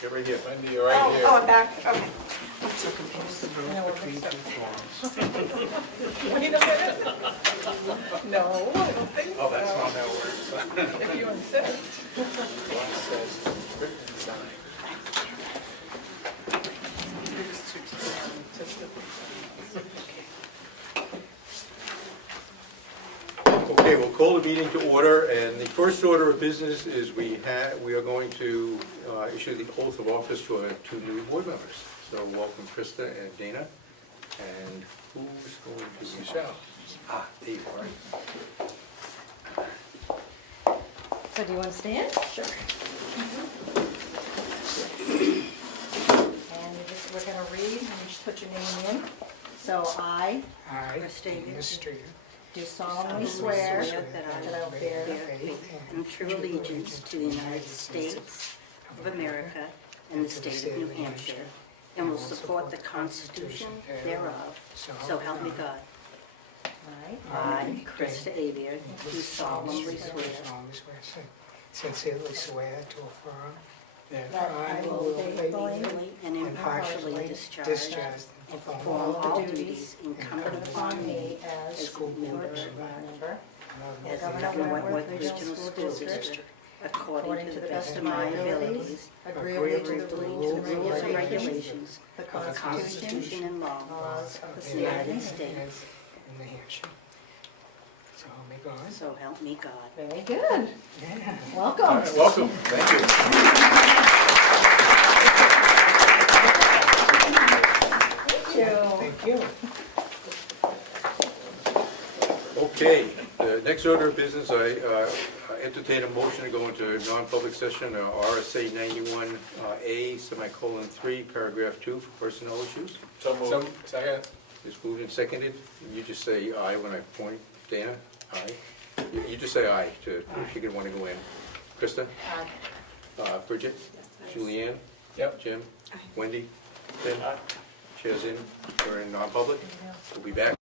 Get right here. Wendy, you're right here. Oh, I'm back, okay. I'm so confused. Wait a minute. No, I don't think so. Oh, that's not how it works. If you insist. One says written and signed. Okay, we'll call the meeting to order, and the first order of business is we are going to issue the oath of office to our two new board members. So welcome Krista and Dana. And who's going to? Michelle. Ah, there you are. So do you want to stand? Sure. And we're going to read, and you just put your name in. So I I, Krista, Mr. do solemnly swear that I will bear faith and true allegiance to the United States of America and the state of New Hampshire, and will support the Constitution thereof, so help me God. I, Krista Avier, do solemnly swear sincerely swear to affirm that that I will faithfully faithfully and impartially discharge discharge and perform all duties incumbent upon me as as school member board member as of the the Wentworth Regional School District, according to the best of my abilities, agreeable to the rules and rules and regulations, regulations the of the Constitution, Constitution and laws laws of of the the United States, in New Hampshire. So help me God. so help me God. Very good. Yeah. All Welcome. right, welcome. Thank you. Thank you. Okay, the next order of business, I entertain a motion to go into non-public session, RSA 91A, semicolon 3, paragraph 2, for personnel issues. So moved. Second. It's moved and seconded. You just say aye when I point. Dana? Aye. You just say aye to, if you're going to want to go in. Krista? Aye. Bridget? Julianne? Yep. Jim? Wendy? Tim? Chair's in. We're in non-public. We'll be back.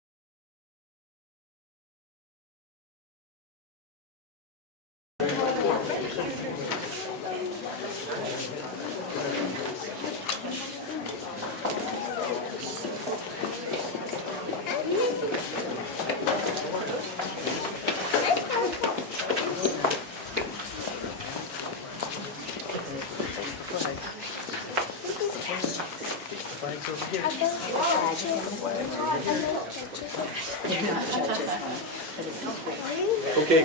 Okay,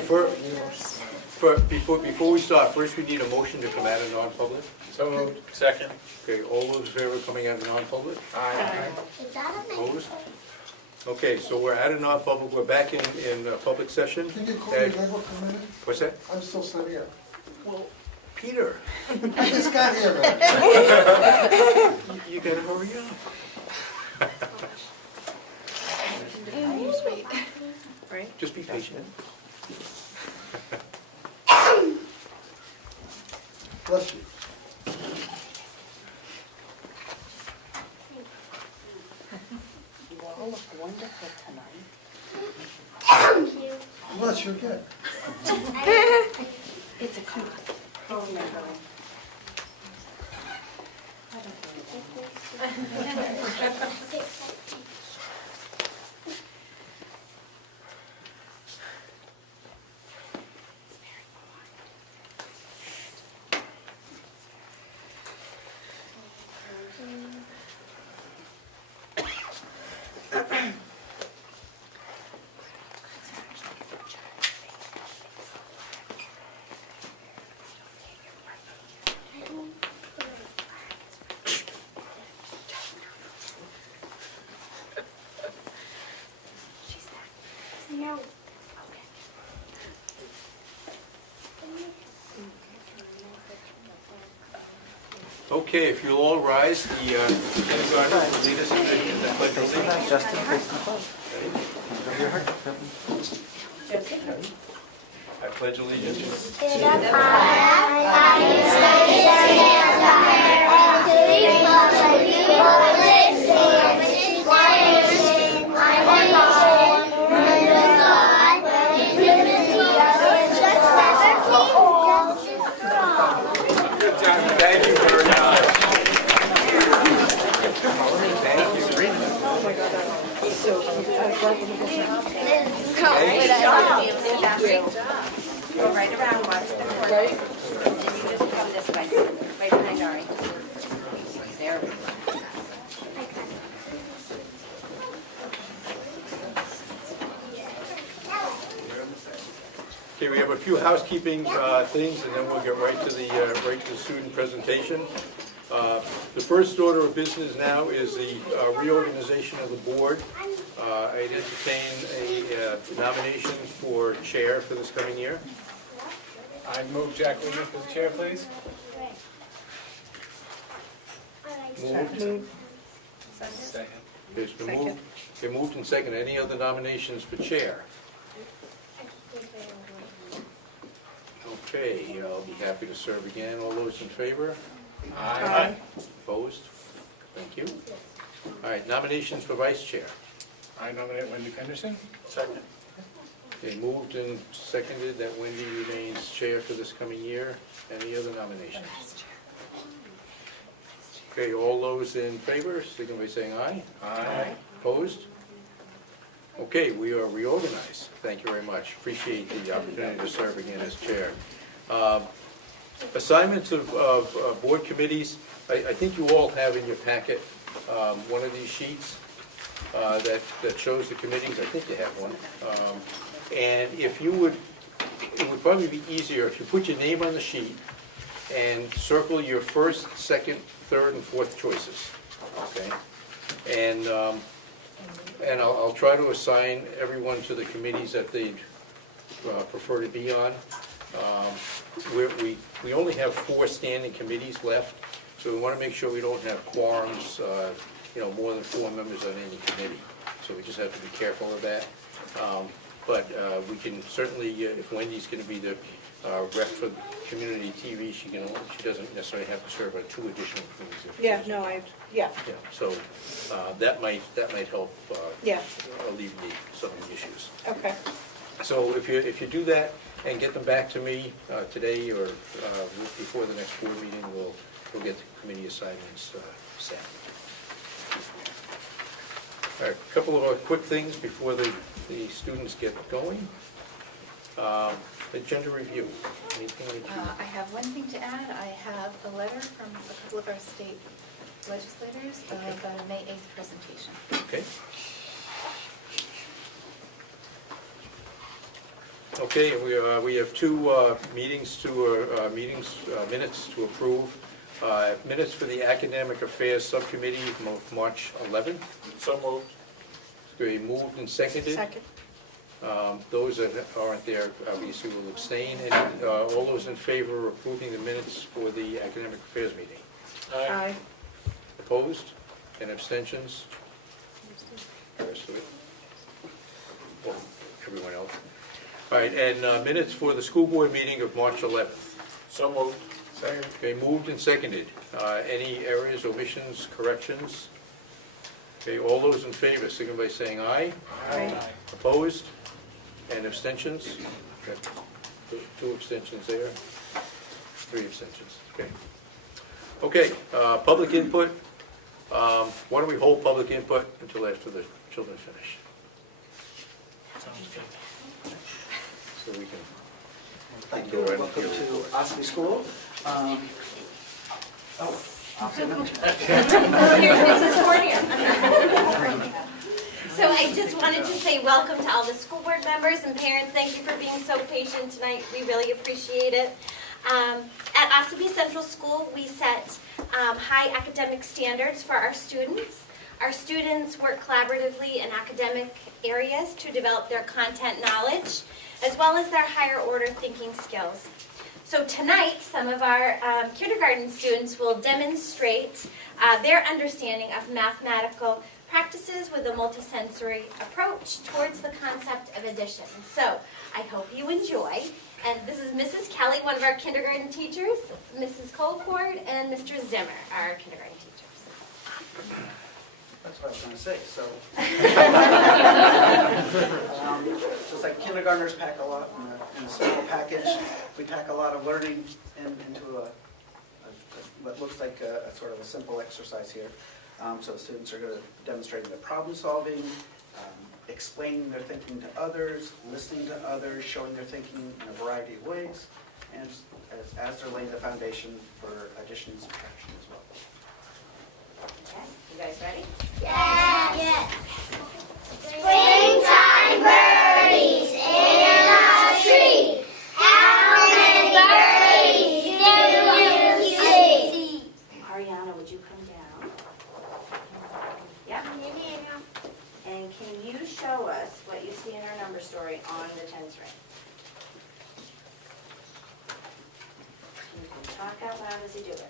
before we start, first we need a motion to come out of non-public. So moved. Second. Okay, all those in favor of coming out of non-public? Aye. Opposed? Okay, so we're out of non-public, we're back in public session. Can you call me later for a minute? What's that? I'm still sitting here. Well, Peter, I just got here, man. you gotta hurry up. Right? Just be patient. Bless you. You all look wonderful tonight. I'm not sure yet. It's a cost. Oh, no. No. Okay, if you'll all rise, the kindergarten will lead us in the pledge of allegiance. Justin, face the close. I pledge allegiance To the flag of the United States of America, to the republic for which it stands, one nation, under God, indivisible, with justice for all. Thank you very much. Right behind Ari. There we go. Okay, we have a few housekeeping things, and then we'll get right to the student presentation. The first order of business now is the reorganization of the board. I'd entertain a nomination for chair for this coming year. I move Jack Lehman for the chair, please. Moved. Second. It's been moved and second. Any other nominations for chair? Okay, I'll be happy to serve again. All those in favor? Aye. Opposed? Thank you. All right, nominations for vice chair. I nominate Wendy Henderson. Second. Okay, moved and seconded that Wendy remains chair for this coming year. Any other nominations? Okay, all those in favor, signify by saying aye. Aye. Opposed? Okay, we are reorganized. Thank you very much. Appreciate the opportunity to serve again as chair. Assignments of board committees, I think you all have in your packet one of these sheets that shows the committees. I think you have one. And if you would, it would probably be easier if you put your name on the sheet and circle your first, second, third, and fourth choices, okay? And I'll try to assign everyone to the committees that they'd prefer to be on. We only have 4 standing committees left, so we want to make sure we don't have quorums, more than 4 members on any committee. So we just have to be careful of that. But we can certainly, if Wendy's going to be the rep for community TV, she doesn't necessarily have to serve on 2 additional committees. Yeah, no, yeah. Yeah, so that might help Yeah. alleviate some of the issues. Okay. So if you do that and get them back to me today or before the next board meeting, we'll get the committee assignments set. All right, a couple of quick things before the students get going. Agenda review. Anything like I have one thing to add. I have a letter from a couple of our state legislators about a May 8th presentation. Okay. Okay, we have 2 minutes to approve. Minutes for the Academic Affairs Subcommittee of March 11th. So moved. Okay, moved and seconded. Second. Those that aren't there obviously will abstain. And all those in favor of approving the minutes for the Academic Affairs meeting? Aye. Opposed? And abstentions? The rest of it? Well, everyone else. All right, and minutes for the school board meeting of March 11th. So moved. Second. Okay, moved and seconded. Any errors, omissions, corrections? Okay, all those in favor, signify by saying aye. Aye. Opposed? And abstentions? Okay. 2 abstentions there. 3 abstentions. Okay. Okay, public input. Why don't we hold public input until after the children finish? Sounds good. So we can. Thank go you. right Welcome into to it. Ossipee School. So I just wanted to say welcome to all the school board members and parents. Thank you for being so patient tonight. We really appreciate it. At Ossipee Central School, we set high academic standards for our students. Our students work collaboratively in academic areas to develop their content knowledge, as well as their higher order thinking skills. So tonight, some of our kindergarten students will demonstrate their understanding of mathematical practices with a multisensory approach towards the concept of addition. So I hope you enjoy. And this is Mrs. Kelly, one of our kindergarten teachers, Mrs. Colcord, and Mr. Zimmer, our kindergarten teachers. That's what I was going to say, so. Just like kindergartners pack a lot in a small package, we pack a lot of learning into what looks like a sort of a simple exercise here. So the students are going to demonstrate their problem solving, explaining their thinking to others, listening to others, showing their thinking in a variety of ways. and as they're laying the foundation for addition and subtraction as well. Okay, you guys ready? Yes. Springtime birdies in a tree. How many birdies do you see? Ariana, would you come down? Yep. And can you show us what you see in our number story on the tens ring? You can talk out loud as you do it.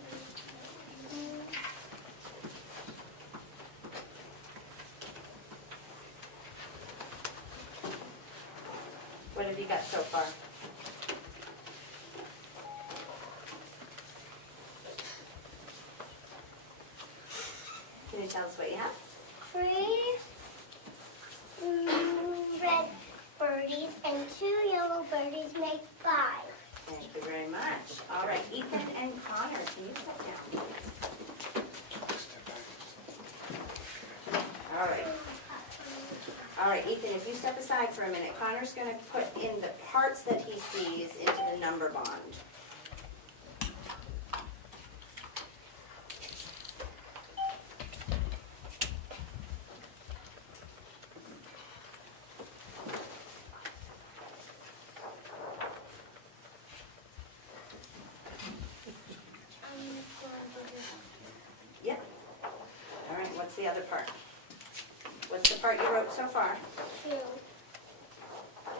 What have you got so far? Can you tell us what you have? 3 red birdies and 2 yellow birdies make 5. Thank you very much. All right, Ethan and Connor, can you sit down? All right. All right, Ethan, if you step aside for a minute, Connor's going to put in the parts that he sees into the number bond. Yep. All right, what's the other part? What's the part you wrote so far? 2. The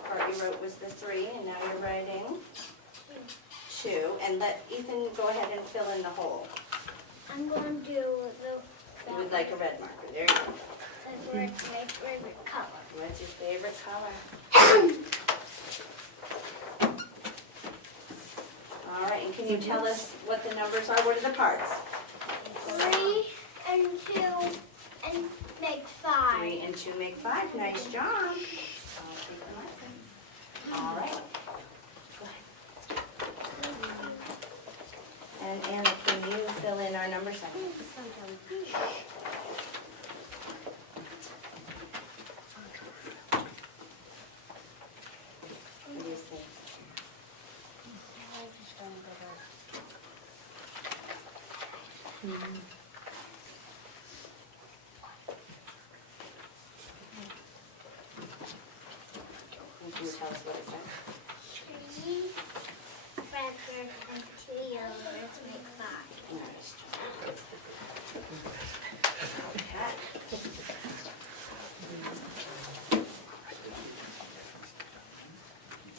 part you wrote was the 3, and now you're writing 2. And let Ethan go ahead and fill in the hole. I'm going to do You would like a red marker. There you go. What's my favorite color? What's your favorite color? All right, and can you tell us what the numbers are? What are the parts? 3 and 2 and make 5. 3 and 2 make 5. Nice job. I'll take the marker. All right. Go ahead. And Anna, can you fill in our number section? What do you think? Can you tell us what it says? 3 red birds and 2 yellow birds make 5. Nice job. Okay.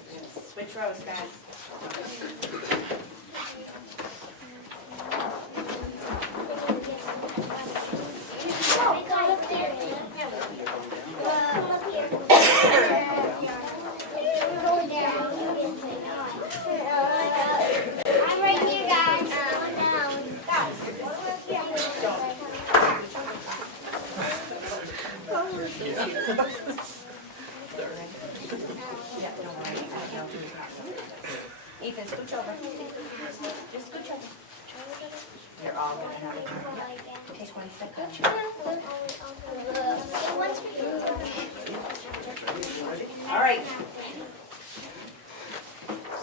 We're gonna switch rows, guys. Come up here. I'm right here, guys. Ethan, scooch over. Just scooch over. You're all gonna have it. Take one step back. All right.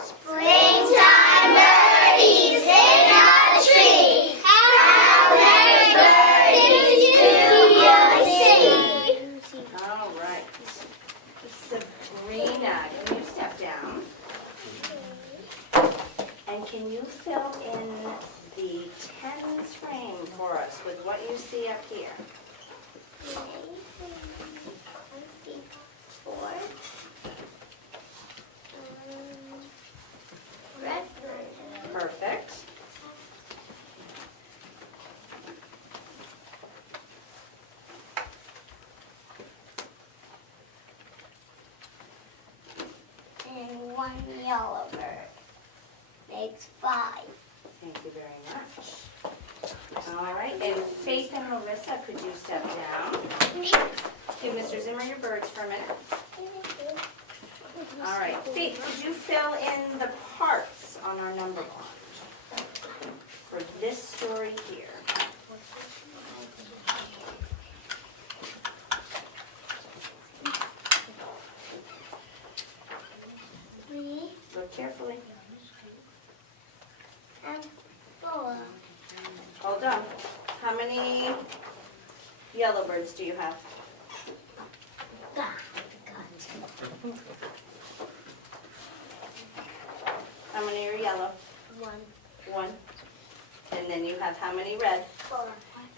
Springtime birdies in a tree. How many birdies do you see? All right. Sabrina, can you step down? And can you fill in the tens frame for us with what you see up here? 4. Red bird. Perfect. And 1 yellow bird. Makes 5. Thank you very much. All right, and Faith and Marissa, could you step down? Give Mr. Zimmer your birds for a minute. All right, Faith, could you fill in the parts on our number bond for this story here? Look carefully. many yellow birds do you have? How many are yellow? One. And then you have how many red? 4.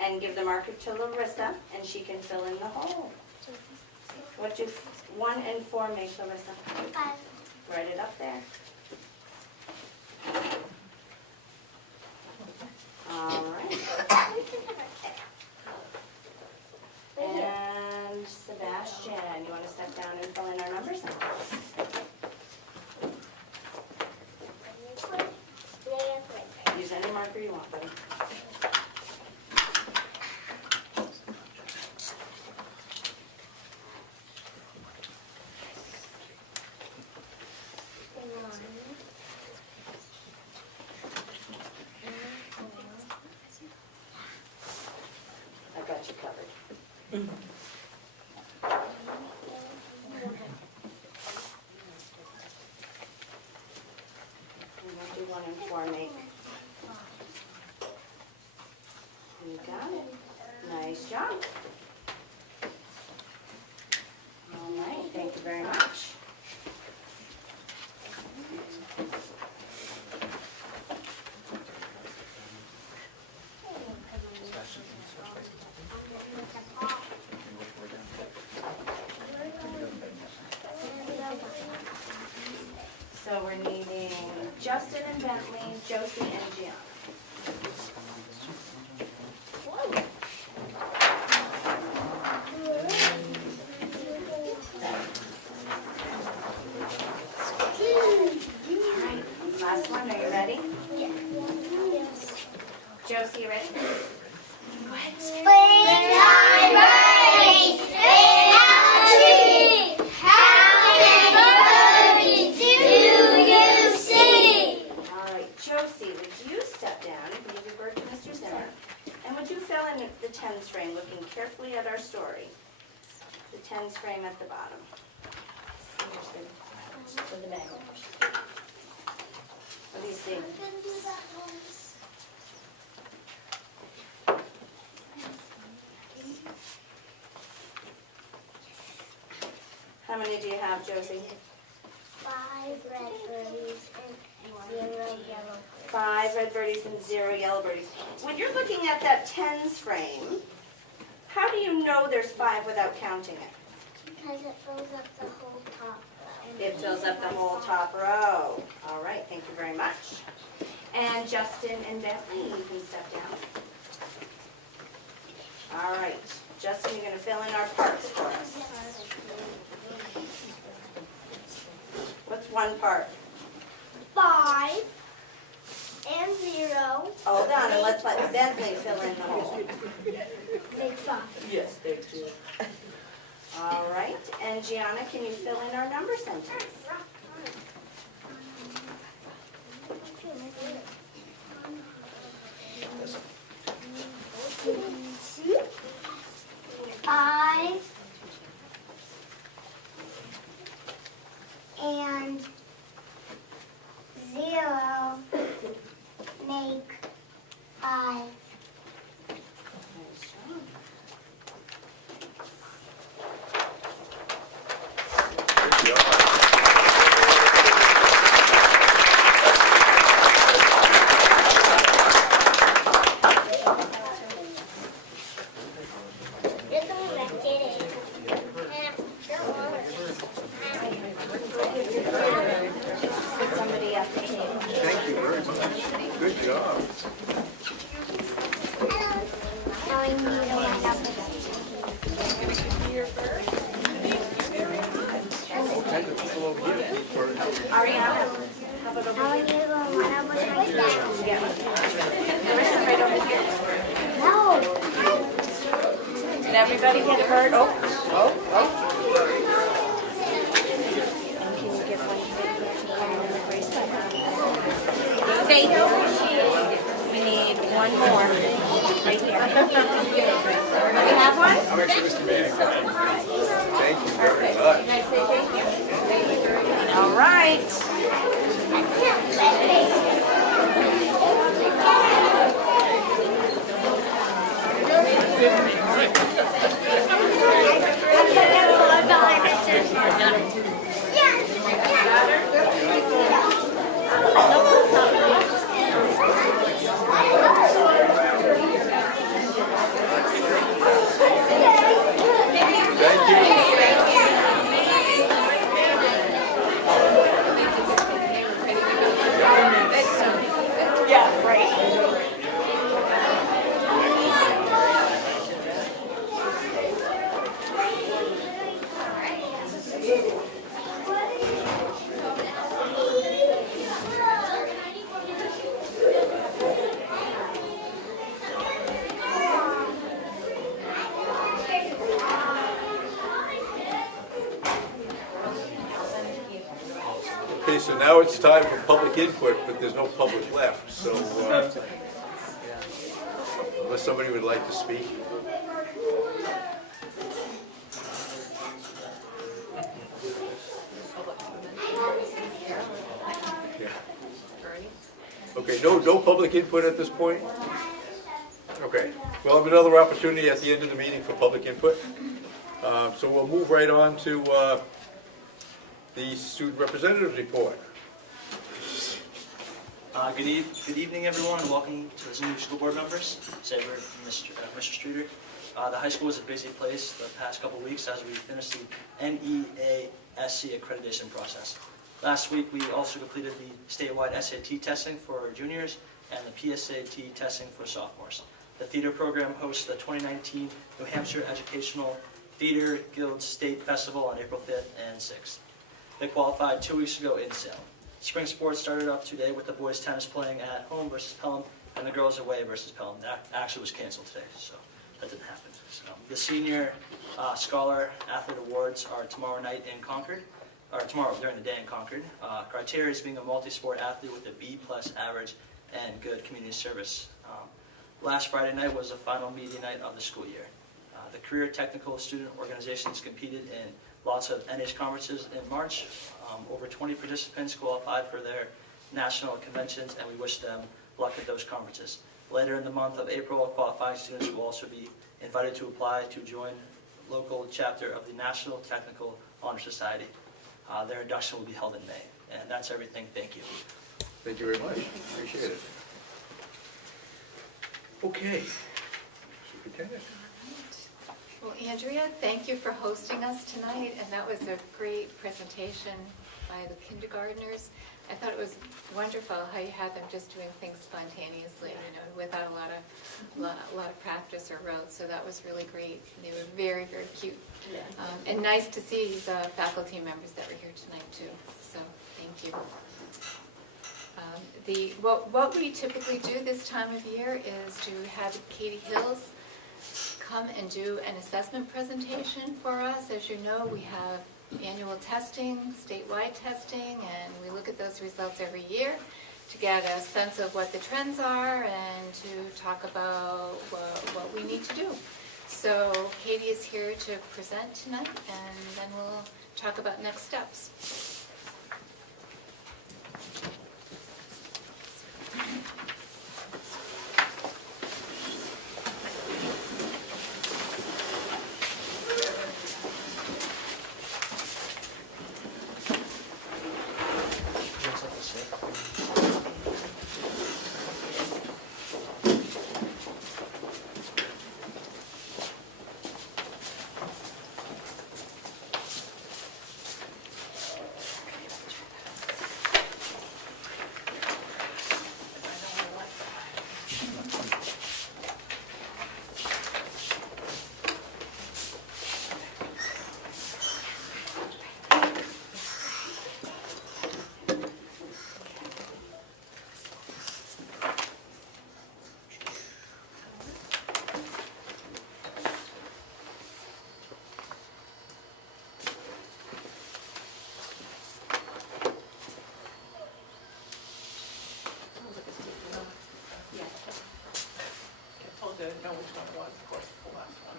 And give the marker to Larissa, and she can fill in the hole. What do 1 and 4 make, Larissa? 5. Write it up there. All right. And Sebastian, you want to step down and fill in our numbers? Use any marker you want, buddy. I got you covered. And what do 1 and 4 make? You got it. Nice job. All right, thank you very much. So we're needing Justin and Bentley, Josie and Gianna. Last one, are you ready? Yes. Josie, you ready? Springtime birdies in our tree. How many birdies do you see? All right, Josie, would you step down and give your bird to Mr. Zimmer? And would you fill in the tens frame, looking carefully at our story? The tens frame at the bottom. With the magnet. What do you see? How many do you have, Josie? 5 red birdies and 0 yellow. 5 red birdies and 0 yellow birdies. When you're looking at that tens frame, how do you know there's 5 without counting it? Because it fills up the whole top row. It fills up the whole top row. All right, thank you very much. And Justin and Bentley, you can step down. All right, Justin, you're going to fill in our parts for us. What's one part? 5 and 0 Hold on, and let's let Bentley fill in the hole. make 5. Yes, they do. All right, and Gianna, can you fill in our number sentence? Five and 0 make 5. Good job. You're the one that did it. Put somebody at the table. Thank you very much. Good job. Now I need to wind up the Okay, the people over here need for Ariana, how about over Now I need to go and wind up with my dad. Larissa, right over here? No. Did everybody get a bird? Oh. And can you give one to the bracelet? Faith, we need one more right here. Do we have one? I'm actually Mr. Manning. Thank you very Perfect. much. Can I say thank you? All right. Yeah, right. Okay, so now it's time for public input, but there's no public left, so unless somebody would like to speak. Yeah. Okay, no public input at this point? Okay, we'll have another opportunity at the end of the meeting for public input. So we'll move right on to the student representatives report. Good evening, everyone, and welcome to the new school board members. Saber and Mr. Streeter. The high school was a busy place the past couple of weeks as we finished the NEASC accreditation process. Last week, we also completed the statewide SAT testing for our juniors and the PSAT testing for sophomores. The theater program hosts the 2019 New Hampshire Educational Theater Guild State Festival on April 5th and 6th. They qualified 2 weeks ago in Salem. Spring sports started up today with the boys tennis playing at home versus Pelham and the girls away versus Pelham. That actually was canceled today, so that didn't happen. So, the senior scholar athlete awards are tomorrow night in Concord, or tomorrow during the day in Concord. Criteria is being a multi-sport athlete with a B+ average and good community service. Last Friday night was the final media night of the school year. The career technical student organizations competed in lots of NH conferences in March. Over 20 participants qualified for their national conventions, and we wish them luck at those conferences. Later in the month of April, qualifying students will also be invited to apply to join the local chapter of the National Technical Honor Society. Their induction will be held in May. And that's everything. Thank you. Thank you very much. Appreciate it. Okay. Superintendent. Well, Andrea, thank you for hosting us tonight, and that was a great presentation by the kindergartners. I thought it was wonderful how you had them just doing things spontaneously, without a lot of practice or rote. So that was really great. They were very, very cute, and nice to see the faculty members that were here tonight too. So thank you. What we typically do this time of year is to have Katie Hills come and do an assessment presentation for us. As you know, we have annual testing, statewide testing, and we look at those results every year to get a sense of what the trends are and to talk about what we need to do. So Katie is here to present tonight, and then we'll talk about next steps. Know which one it was, of course, the last one.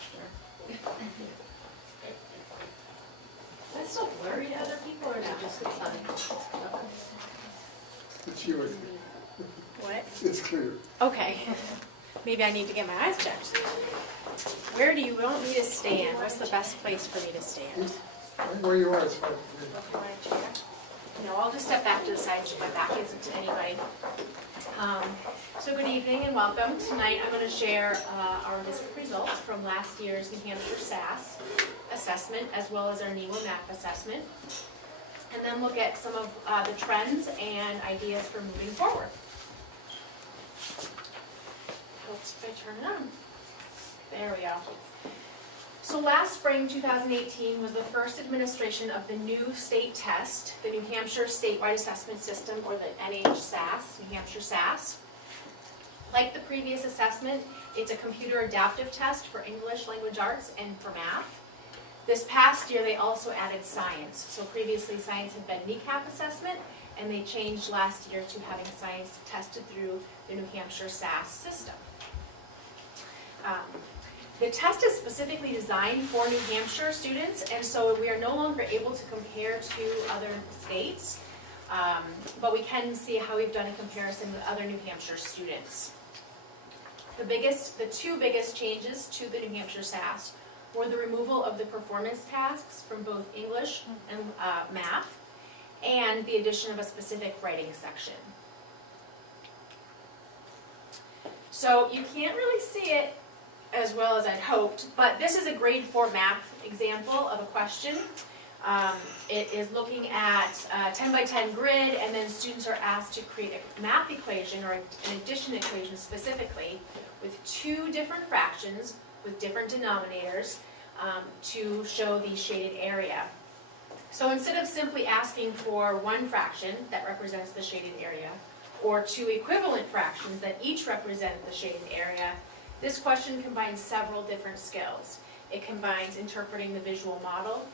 after. Is that still blurry to other people, or is it just funny? It's yours. What? It's clear. Okay. Maybe I need to get my eyes checked. Where do you want me to stand? What's the best place for me to stand? Right where you are is fine. Okay, my chair. No, I'll just step back to the side so my back isn't to anybody. So good evening and welcome. Tonight I'm going to share our district results from last year's New Hampshire SAS assessment as well as our NEWA MAP assessment. And then look at some of the trends and ideas for moving forward. Helps if I turn it on. There we go. So last spring, 2018, was the first administration of the new state test, the New Hampshire Statewide Assessment System, or the NHSAS, New Hampshire SAS. Like the previous assessment, it's a computer adaptive test for English language arts and for math. This past year, they also added science. So previously, science had been kneecap assessment, and they changed last year to having science tested through the New Hampshire SAS system. The test is specifically designed for New Hampshire students, and so we are no longer able to compare to other states, but we can see how we've done in comparison with other New Hampshire students. The two biggest changes to the New Hampshire SAS were the removal of the performance tasks from both English and math, and the addition of a specific writing section. So you can't really see it as well as I'd hoped, but this is a grade 4 math example of a question. It is looking at a 10 by 10 grid, and then students are asked to create a math equation or an addition equation specifically with two different fractions with different denominators to show the shaded area. So instead of simply asking for one fraction that represents the shaded area, or two equivalent fractions that each represent the shaded area, this question combines several different skills. It combines interpreting the visual model,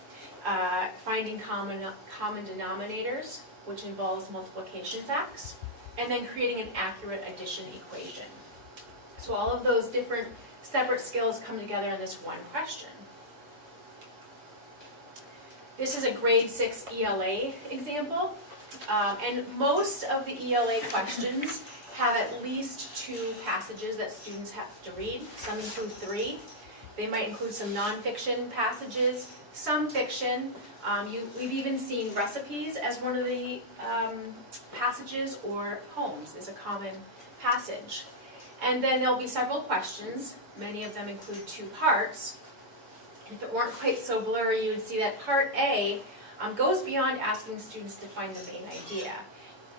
finding common denominators, which involves multiplication facts, and then creating an accurate addition equation. So all of those different separate skills come together in this one question. This is a grade 6 ELA example, and most of the ELA questions have at least 2 passages that students have to read. Some include 3. They might include some nonfiction passages, some fiction. We've even seen recipes as one of the passages, or poems is a common passage. And then there'll be several questions. Many of them include 2 parts. If it weren't quite so blurry, you would see that part A goes beyond asking students to find the main idea.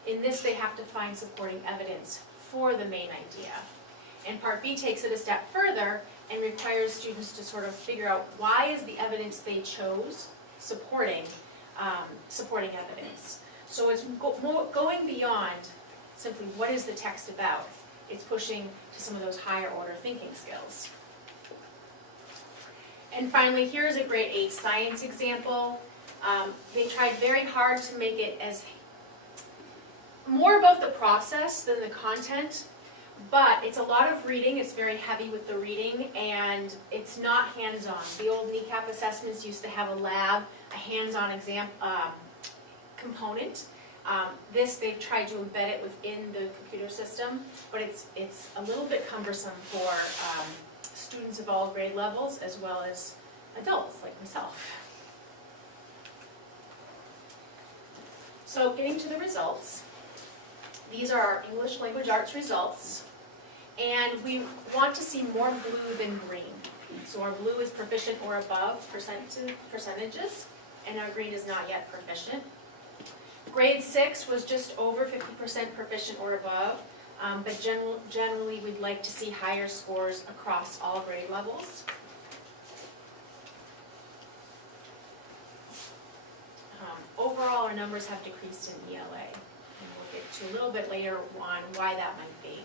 In this, they have to find supporting evidence for the main idea. And part B takes it a step further and requires students to sort of figure out why is the evidence they chose supporting evidence. So it's going beyond simply what is the text about. It's pushing to some of those higher order thinking skills. And finally, here's a grade 8 science example. They tried very hard to make it as more about the process than the content, but it's a lot of reading. It's very heavy with the reading, and it's not hands-on. The old kneecap assessments used to have a lab, a hands-on exam component. They've tried to embed it within the computer system, but it's a little bit cumbersome for students of all grade levels as well as adults like myself. So getting to the results. These are our English language arts results, and we want to see more blue than green. So our blue is proficient or above percentages, and our green is not yet proficient. Grade 6 was just over 50% proficient or above, but generally we'd like to see higher scores across all grade levels. Overall, our numbers have decreased in ELA, and we'll get to a little bit later on why that might be.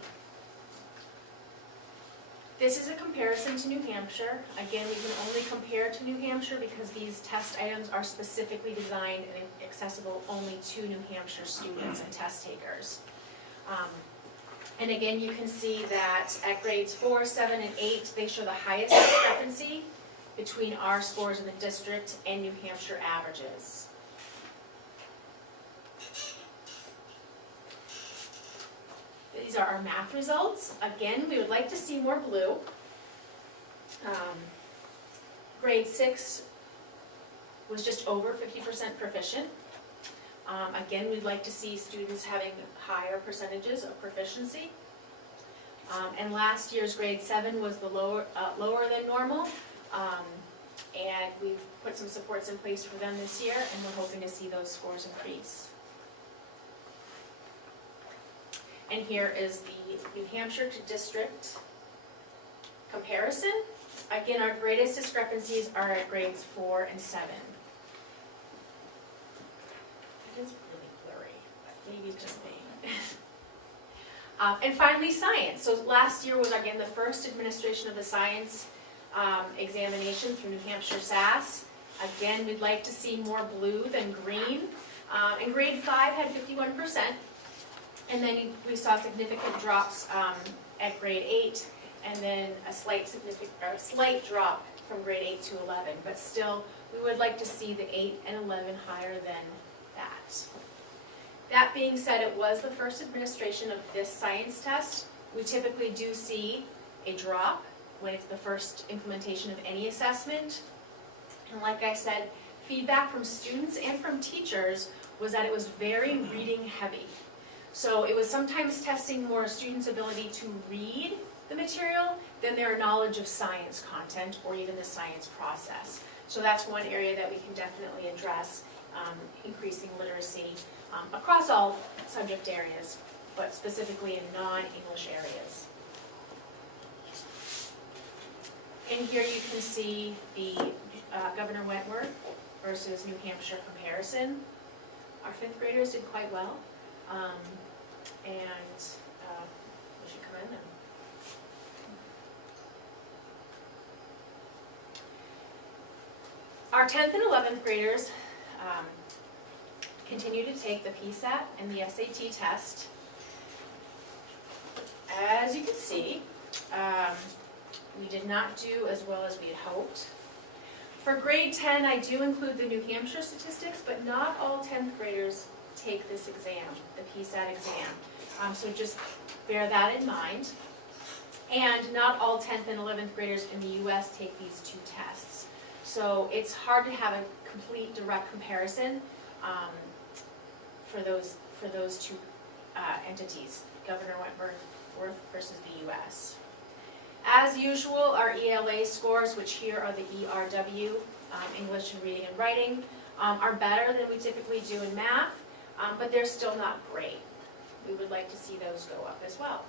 This is a comparison to New Hampshire. Again, we can only compare to New Hampshire because these test items are specifically designed and accessible only to New Hampshire students and test takers. And again, you can see that at grades 4, 7, and 8, they show the highest discrepancy between our scores in the district and New Hampshire averages. These are our math results. Again, we would like to see more blue. Grade 6 was just over 50% proficient. Again, we'd like to see students having higher percentages of proficiency. And last year's grade 7 was the lower than normal. And we've put some supports in place for them this year, and we're hoping to see those scores increase. And here is the New Hampshire to district comparison. Again, our greatest discrepancies are at grades 4 and 7. It is really blurry, but maybe it's just me. And finally, science. So last year was, again, the first administration of the science examination through New Hampshire SAS. Again, we'd like to see more blue than green. And grade 5 had 51%. And then we saw significant drops at grade 8, and then a slight drop from grade 8 to 11. But still, we would like to see the 8 and 11 higher than that. That being said, it was the first administration of this science test. We typically do see a drop when it's the first implementation of any assessment. And like I said, feedback from students and from teachers was that it was very reading heavy. So it was sometimes testing more students' ability to read the material than their knowledge of science content or even the science process. So that's one area that we can definitely address, increasing literacy across all subject areas, but specifically in non-English areas. And here you can see the Governor Wentworth versus New Hampshire comparison. Our 5th graders did quite well. And we should come in and our 10th and 11th graders continue to take the PSAT and the SAT test. As you can see, we did not do as well as we had hoped. For grade 10, I do include the New Hampshire statistics, but not all 10th graders take this exam, the PSAT exam. So just bear that in mind. And not all 10th and 11th graders in the US take these 2 tests. So it's hard to have a complete direct comparison for those 2 entities, Governor Wentworth versus the US. As usual, our ELA scores, which here are the ERW, English and Reading and Writing, are better than we typically do in math. But they're still not great. We would like to see those go up as well.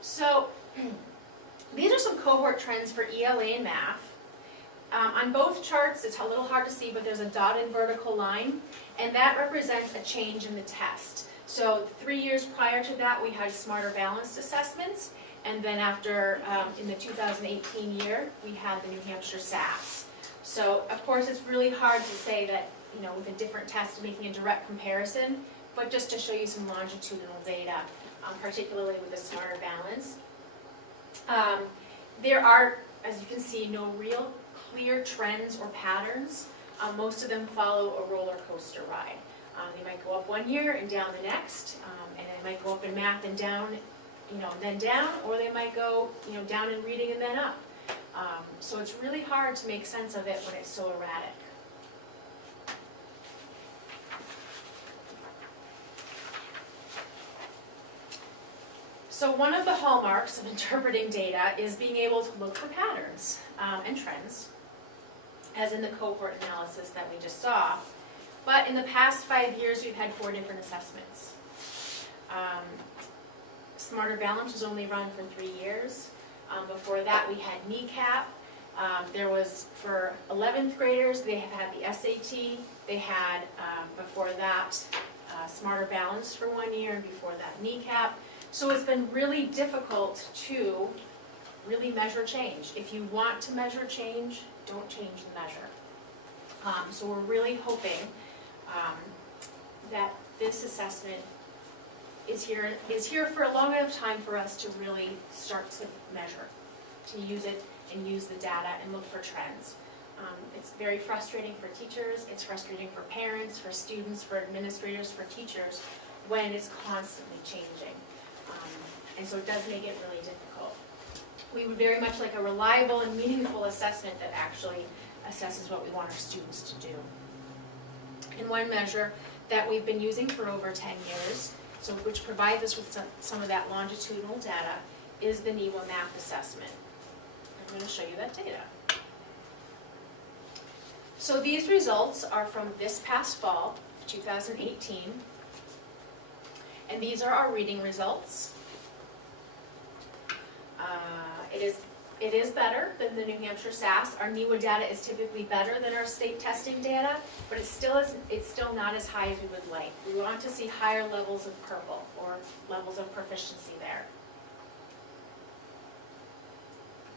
So these are some cohort trends for ELA and math. On both charts, it's a little hard to see, but there's a dotted vertical line, and that represents a change in the test. So 3 years prior to that, we had smarter balanced assessments, and then after, in the 2018 year, we had the New Hampshire SAS. So, of course, it's really hard to say that, with a different test making a direct comparison, but just to show you some longitudinal data, particularly with the smarter balance. There are, as you can see, no real clear trends or patterns. Most of them follow a roller coaster ride. They might go up one year and down the next, and they might go up in math and down, then down, or they might go, down in reading and then up. So it's really hard to make sense of it when it's so erratic. So one of the hallmarks of interpreting data is being able to look for patterns and trends, as in the cohort analysis that we just saw. But in the past 5 years, we've had 4 different assessments. Smarter Balance was only run for 3 years. Before that, we had NECAP. There was, for 11th graders, they had the SAT. They had, before that, Smarter Balance for 1 year, and before that, NECAP. So it's been really difficult to really measure change. If you want to measure change, don't change the measure. So we're really hoping that this assessment is here for a long enough time for us to really start to measure, to use it and use the data and look for trends. It's very frustrating for teachers, it's frustrating for parents, for students, for administrators, for teachers, when it's constantly changing. And so it does make it really difficult. We would very much like a reliable and meaningful assessment that actually assesses what we want our students to do. And one measure that we've been using for over 10 years, so which provides us with some of that longitudinal data, is the NEWA MAP assessment. I'm going to show you that data. So these results are from this past fall, 2018, and these are our reading results. It is better than the New Hampshire SAS. Our NEWA data is typically better than our state testing data, but it's still not as high as we would like. We want to see higher levels of purple, or levels of proficiency there.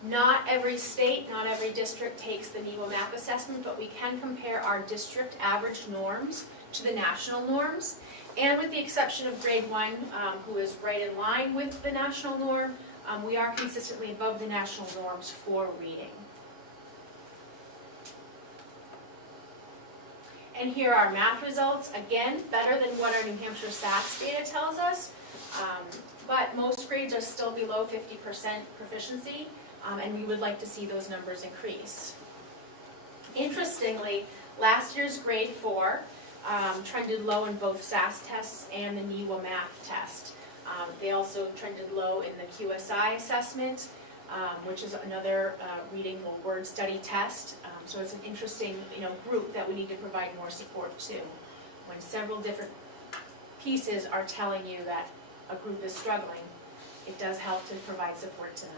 Not every state, not every district takes the NEWA MAP assessment, but we can compare our district average norms to the national norms. And with the exception of grade 1, who is right in line with the national norm, we are consistently above the national norms for reading. And here are math results. Again, better than what our New Hampshire SAS data tells us, but most grades are still below 50% proficiency, and we would like to see those numbers increase. Interestingly, last year's grade 4 trended low in both SAS tests and the NEWA math test. They also trended low in the QSI assessment, which is another reading or word study test. So it's an interesting, group that we need to provide more support to. When several different pieces are telling you that a group is struggling, it does help to provide support to them.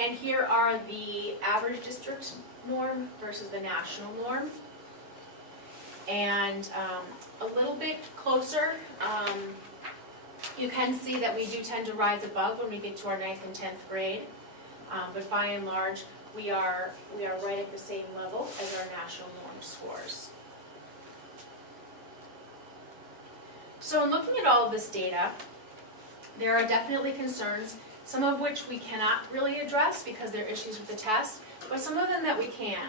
And here are the average district norm versus the national norm. And a little bit closer, you can see that we do tend to rise above when we get to our 9th and 10th grade. But by and large, we are right at the same level as our national norm scores. So in looking at all of this data, there are definitely concerns, some of which we cannot really address because there are issues with the test, but some of them that we can.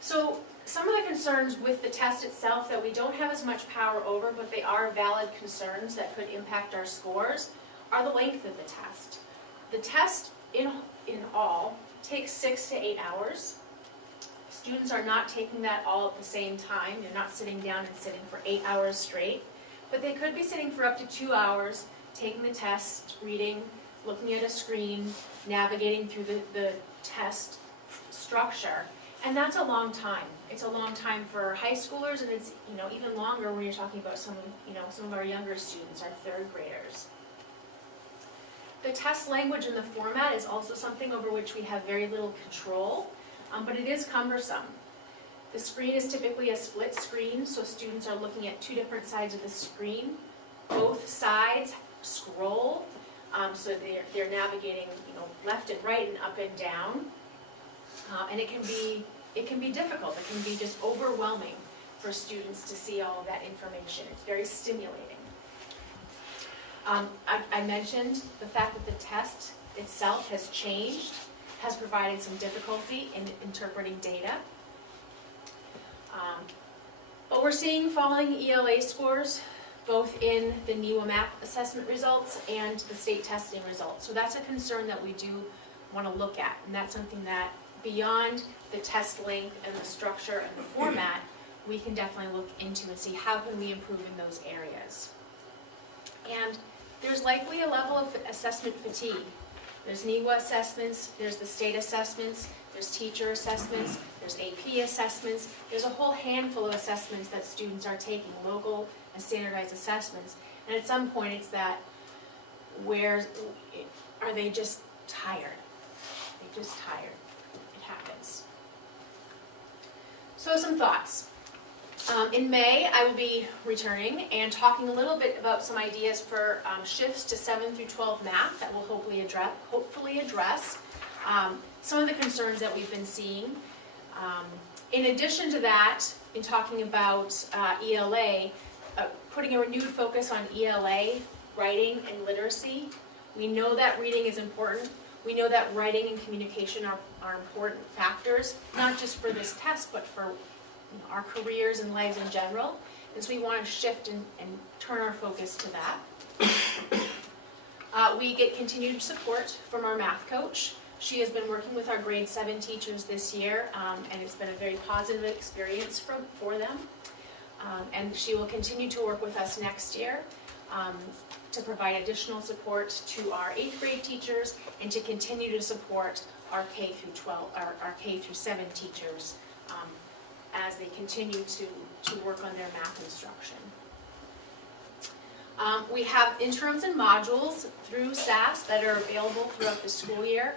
So some of the concerns with the test itself that we don't have as much power over, but they are valid concerns that could impact our scores, are the length of the test. The test in all takes 6 to 8 hours. Students are not taking that all at the same time. They're not sitting down and sitting for 8 hours straight, but they could be sitting for up to 2 hours, taking the test, reading, looking at a screen, navigating through the test structure. And that's a long time. It's a long time for high schoolers, and it's even longer when you're talking about some of our younger students, our 3rd graders. The test language and the format is also something over which we have very little control, but it is cumbersome. The screen is typically a split screen, so students are looking at 2 different sides of the screen. Both sides scroll, so they're navigating left and right and up and down. And it can be difficult. It can be just overwhelming for students to see all of that information. It's very stimulating. I mentioned the fact that the test itself has changed, has provided some difficulty in interpreting data. But we're seeing falling ELA scores both in the NEWA MAP assessment results and the state testing results. So that's a concern that we do want to look at, and that's something that beyond the test length and the structure and the format, we can definitely look into and see how can we improve in those areas. And there's likely a level of assessment fatigue. There's NEWA assessments, there's the state assessments, there's teacher assessments, there's AP assessments, there's a whole handful of assessments that students are taking, local and standardized assessments. And at some point it's that, are they just tired? They're just tired. Happens. So some thoughts. In May, I will be returning and talking a little bit about some ideas for shifts to 7 through 12 math that will hopefully address some of the concerns that we've been seeing In addition to that, in talking about ELA, putting a renewed focus on ELA, writing and literacy. We know that reading is important. We know that writing and communication are important factors, not just for this test, but for our careers and lives in general. And so we want to shift and turn our focus to that. We get continued support from our math coach. She has been working with our grade 7 teachers this year, and it's been a very positive experience for them. And she will continue to work with us next year to provide additional support to our 8th grade teachers and to continue to support our K through 12, our K through 7 teachers as they continue to work on their math instruction. We have interims and modules through SAS that are available throughout the school year.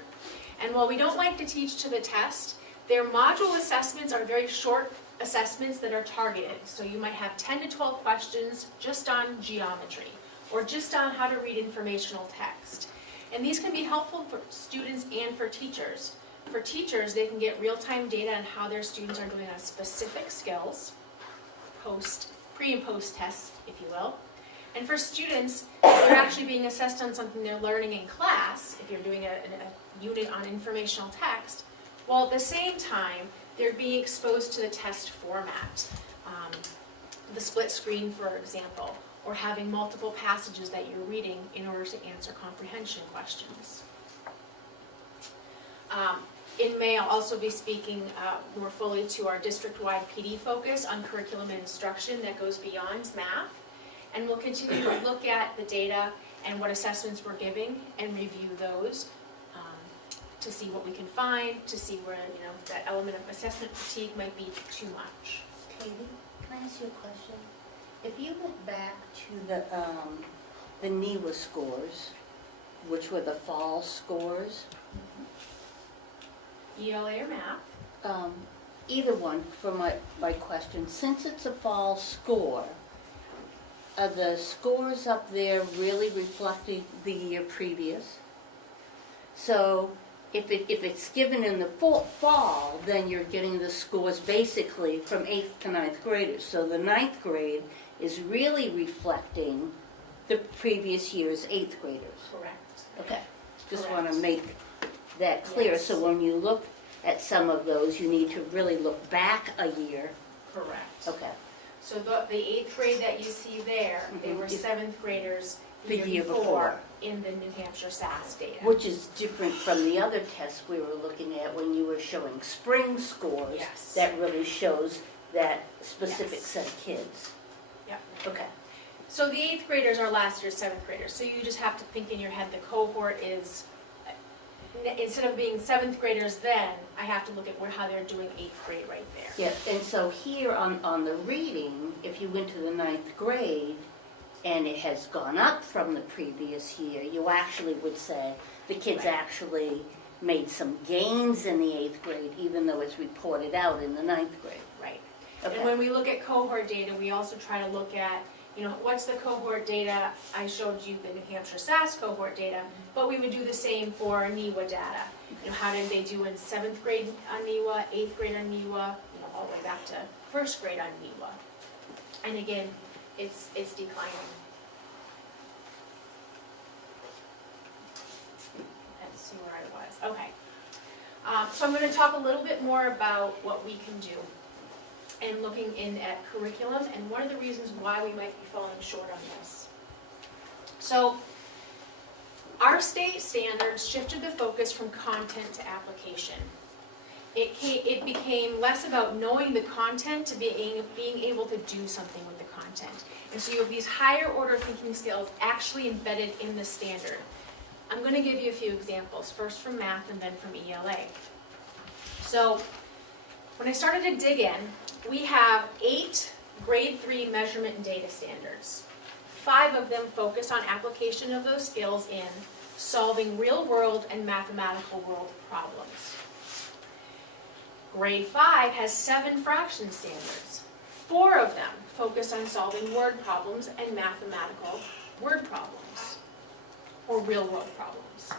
And while we don't like to teach to the test, their module assessments are very short assessments that are targeted. So you might have 10 to 12 questions just on geometry or just on how to read informational text. And these can be helpful for students and for teachers. For teachers, they can get real-time data on how their students are doing on specific skills, pre and post tests, if you will. And for students, they're actually being assessed on something they're learning in class, if you're doing a unit on informational text, while at the same time, they're being exposed to the test format. The split screen, for example, or having multiple passages that you're reading in order to answer comprehension questions. In May, I'll also be speaking more fully to our district-wide PD focus on curriculum and instruction that goes beyond math. And we'll continue to look at the data and what assessments we're giving and review those to see what we can find, to see where that element of assessment fatigue might be too much. Katie, can I ask you a question? If you look back to the NEWA scores, which were the fall scores, ELA or math? either one for my question. Since it's a fall score, are the scores up there really reflecting the year previous? So if it's given in the fall, then you're getting the scores basically from 8th to 9th graders. So the 9th grade is really reflecting the previous year's 8th graders. Correct. Okay, just Correct. want to make that clear. Yes. So when you look at some of those, you need to really look back a year. Correct. Okay. So the 8th grade that you see there, they were 7th graders The year before. in the New Hampshire SAS data. Which is different from the other tests we were looking at when you were showing spring scores. Yes. That really shows that specific Yes. set of kids. Yep. Okay. So the 8th graders are last year's 7th graders. So you just have to think in your head the cohort is, instead of being 7th graders then, I have to look at how they're doing 8th grade right there. Yeah, and so here on the reading, if you went to the 9th grade and it has gone up from the previous year, you actually would say the kids Right. actually made some gains in the 8th grade, even though it's reported out in the 9th grade. Right. Okay. And when we look at cohort data, we also try to look at, what's the cohort data? I showed you the New Hampshire SAS cohort data, but we would do the same for NEWA data. How did they do in 7th grade on NEWA, 8th grade on NEWA, all the way back to 1st grade on NEWA. And again, it's declining. Let's see where I was. Okay. So I'm going to talk a little bit more about what we can do and looking in at curriculum and one of the reasons why we might be falling short on this. So our state standards shifted the focus from content to application. It became less about knowing the content to being able to do something with the content. And so you have these higher order thinking skills actually embedded in the standard. I'm going to give you a few examples, first from math and then from ELA. So when I started to dig in, we have 8 grade 3 measurement and data standards. 5 of them focus on application of those skills in solving real world and mathematical world problems. Grade 5 has 7 fraction standards. 4 of them focus on solving word problems and mathematical word problems, or real world problems.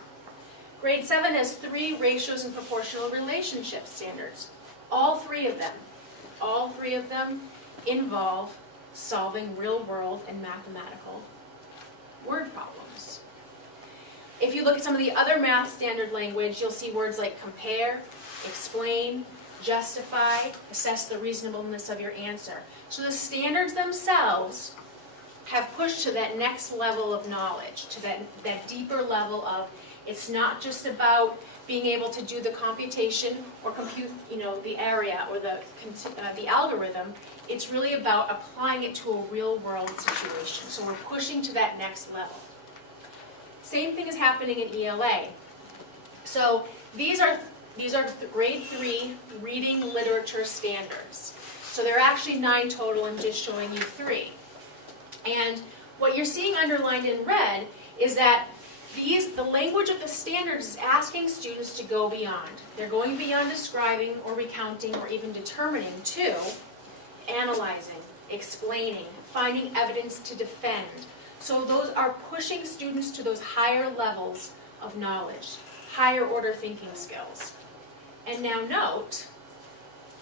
Grade 7 has 3 ratios and proportional relationship standards. All three of them involve solving real-world and mathematical word problems. If you look at some of the other math standard language, you'll see words like compare, explain, justify, assess the reasonableness of your answer. So the standards themselves have pushed to that next level of knowledge, to that deeper level of, it's not just about being able to do the computation or compute, the area or the algorithm. It's really about applying it to a real-world situation. So we're pushing to that next level. Same thing is happening in ELA. So these are the grade 3 reading literature standards. So there are actually 9 total. I'm just showing you 3. And what you're seeing underlined in red is that the language of the standards is asking students to go beyond. They're going beyond describing or recounting or even determining to analyzing, explaining, finding evidence to defend. So those are pushing students to those higher levels of knowledge, higher order thinking skills. And now note,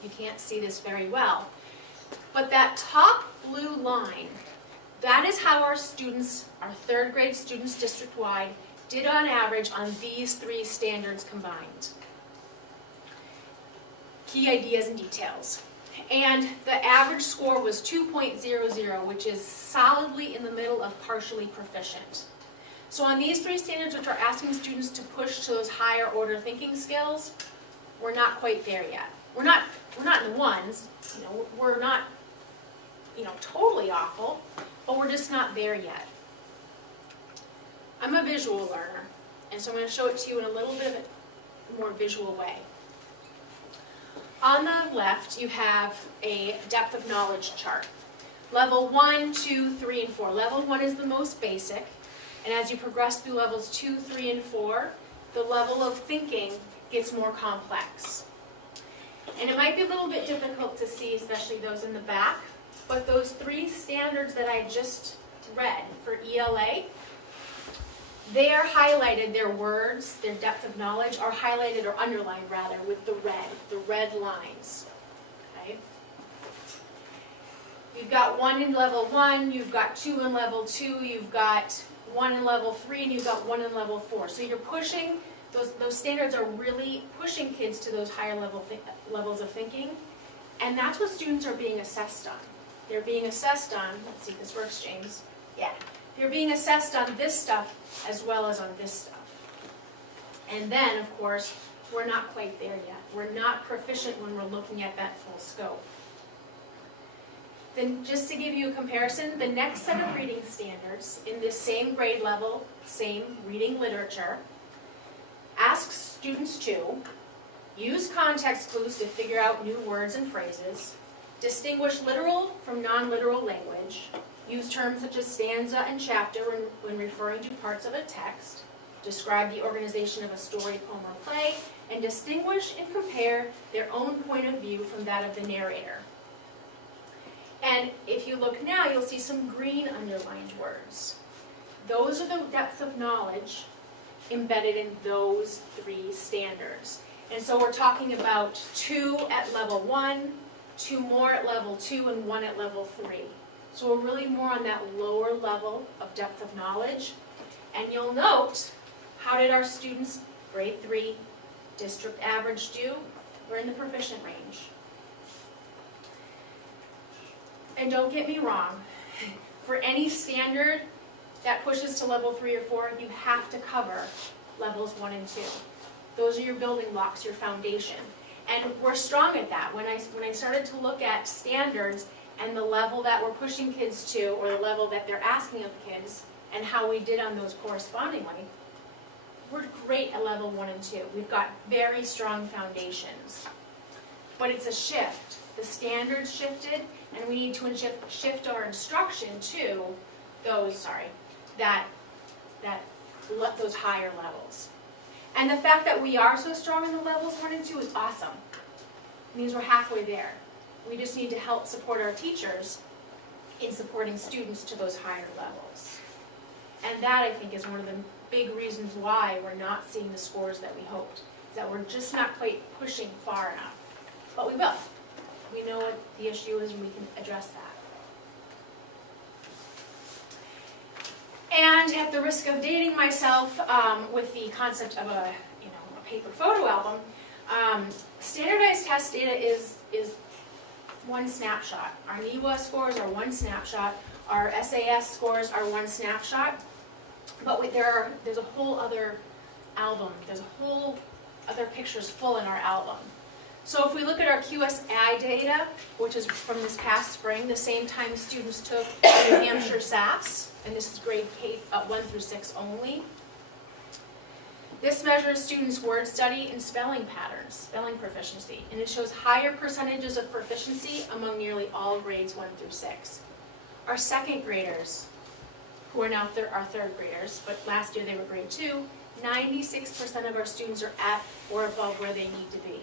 you can't see this very well, but that top blue line, that is how our students, our 3rd grade students district-wide, did on average on these 3 standards combined. Key ideas and details. And the average score was 2.00, which is solidly in the middle of partially proficient. So on these 3 standards, which are asking students to push to those higher order thinking skills, we're not quite there yet. We're not in the ones, we're not, totally awful, but we're just not there yet. I'm a visual learner, and so I'm going to show it to you in a little bit of a more visual way. On the left, you have a depth of knowledge chart. Level 1, 2, 3, and 4. Level 1 is the most basic, and as you progress through levels 2, 3, and 4, the level of thinking gets more complex. And it might be a little bit difficult to see, especially those in the back, but those 3 standards that I just read for ELA, they are highlighted, their words, their depth of knowledge are highlighted or underlined rather with the red lines. Okay? You've got 1 in level 1, you've got 2 in level 2, you've got 1 in level 3, and you've got 1 in level 4. So you're pushing, those standards are really pushing kids to those higher levels of thinking, and that's what students are being assessed on. They're being assessed on, let's see if this works, James. Yeah. They're being assessed on this stuff as well as on this stuff. And then, of course, we're not quite there yet. We're not proficient when we're looking at that full scope. Then just to give you a comparison, the next set of reading standards in this same grade level, same reading literature, asks students to use context clues to figure out new words and phrases, distinguish literal from non-literal language, use terms such as stanza and chapter when referring to parts of a text, describe the organization of a story, poem, or play, and distinguish and compare their own point of view from that of the narrator. And if you look now, you'll see some green underlined words. Those are the depth of knowledge embedded in those 3 standards. And so we're talking about 2 at level 1, 2 more at level 2, and 1 at level 3. So we're really more on that lower level of depth of knowledge. And you'll note, how did our students, grade 3, district average do? We're in the proficient range. And don't get me wrong, for any standard that pushes to level 3 or 4, you have to cover levels 1 and 2. Those are your building blocks, your foundation. And we're strong at that. When I started to look at standards and the level that we're pushing kids to, or the level that they're asking of kids, and how we did on those correspondingly, we're great at level 1 and 2. We've got very strong foundations. But it's a shift. The standards shifted, and we need to shift our instruction to those, those higher levels. And the fact that we are so strong in the levels 1 and 2 is awesome. It means we're halfway there. We just need to help support our teachers in supporting students to those higher levels. And that, I think, is one of the big reasons why we're not seeing the scores that we hoped, is that we're just not quite pushing far enough. but we will. We know what the issue is and we can address that. And at the risk of dating myself with the concept of a paper photo album, standardized test data is one snapshot. Our NEWA scores are one snapshot. Our SAS scores are one snapshot. But there's a whole other album. There's a whole other pictures full in our album. So if we look at our QSI data, which is from this past spring, the same time students took New Hampshire SAS, and this is grade K 1 through 6 only. This measures students' word study and spelling patterns, spelling proficiency, and it shows higher percentages of proficiency among nearly all grades 1 through 6. Our second graders, who are now our third graders, but last year they were grade 2, 96% of our students are at or above where they need to be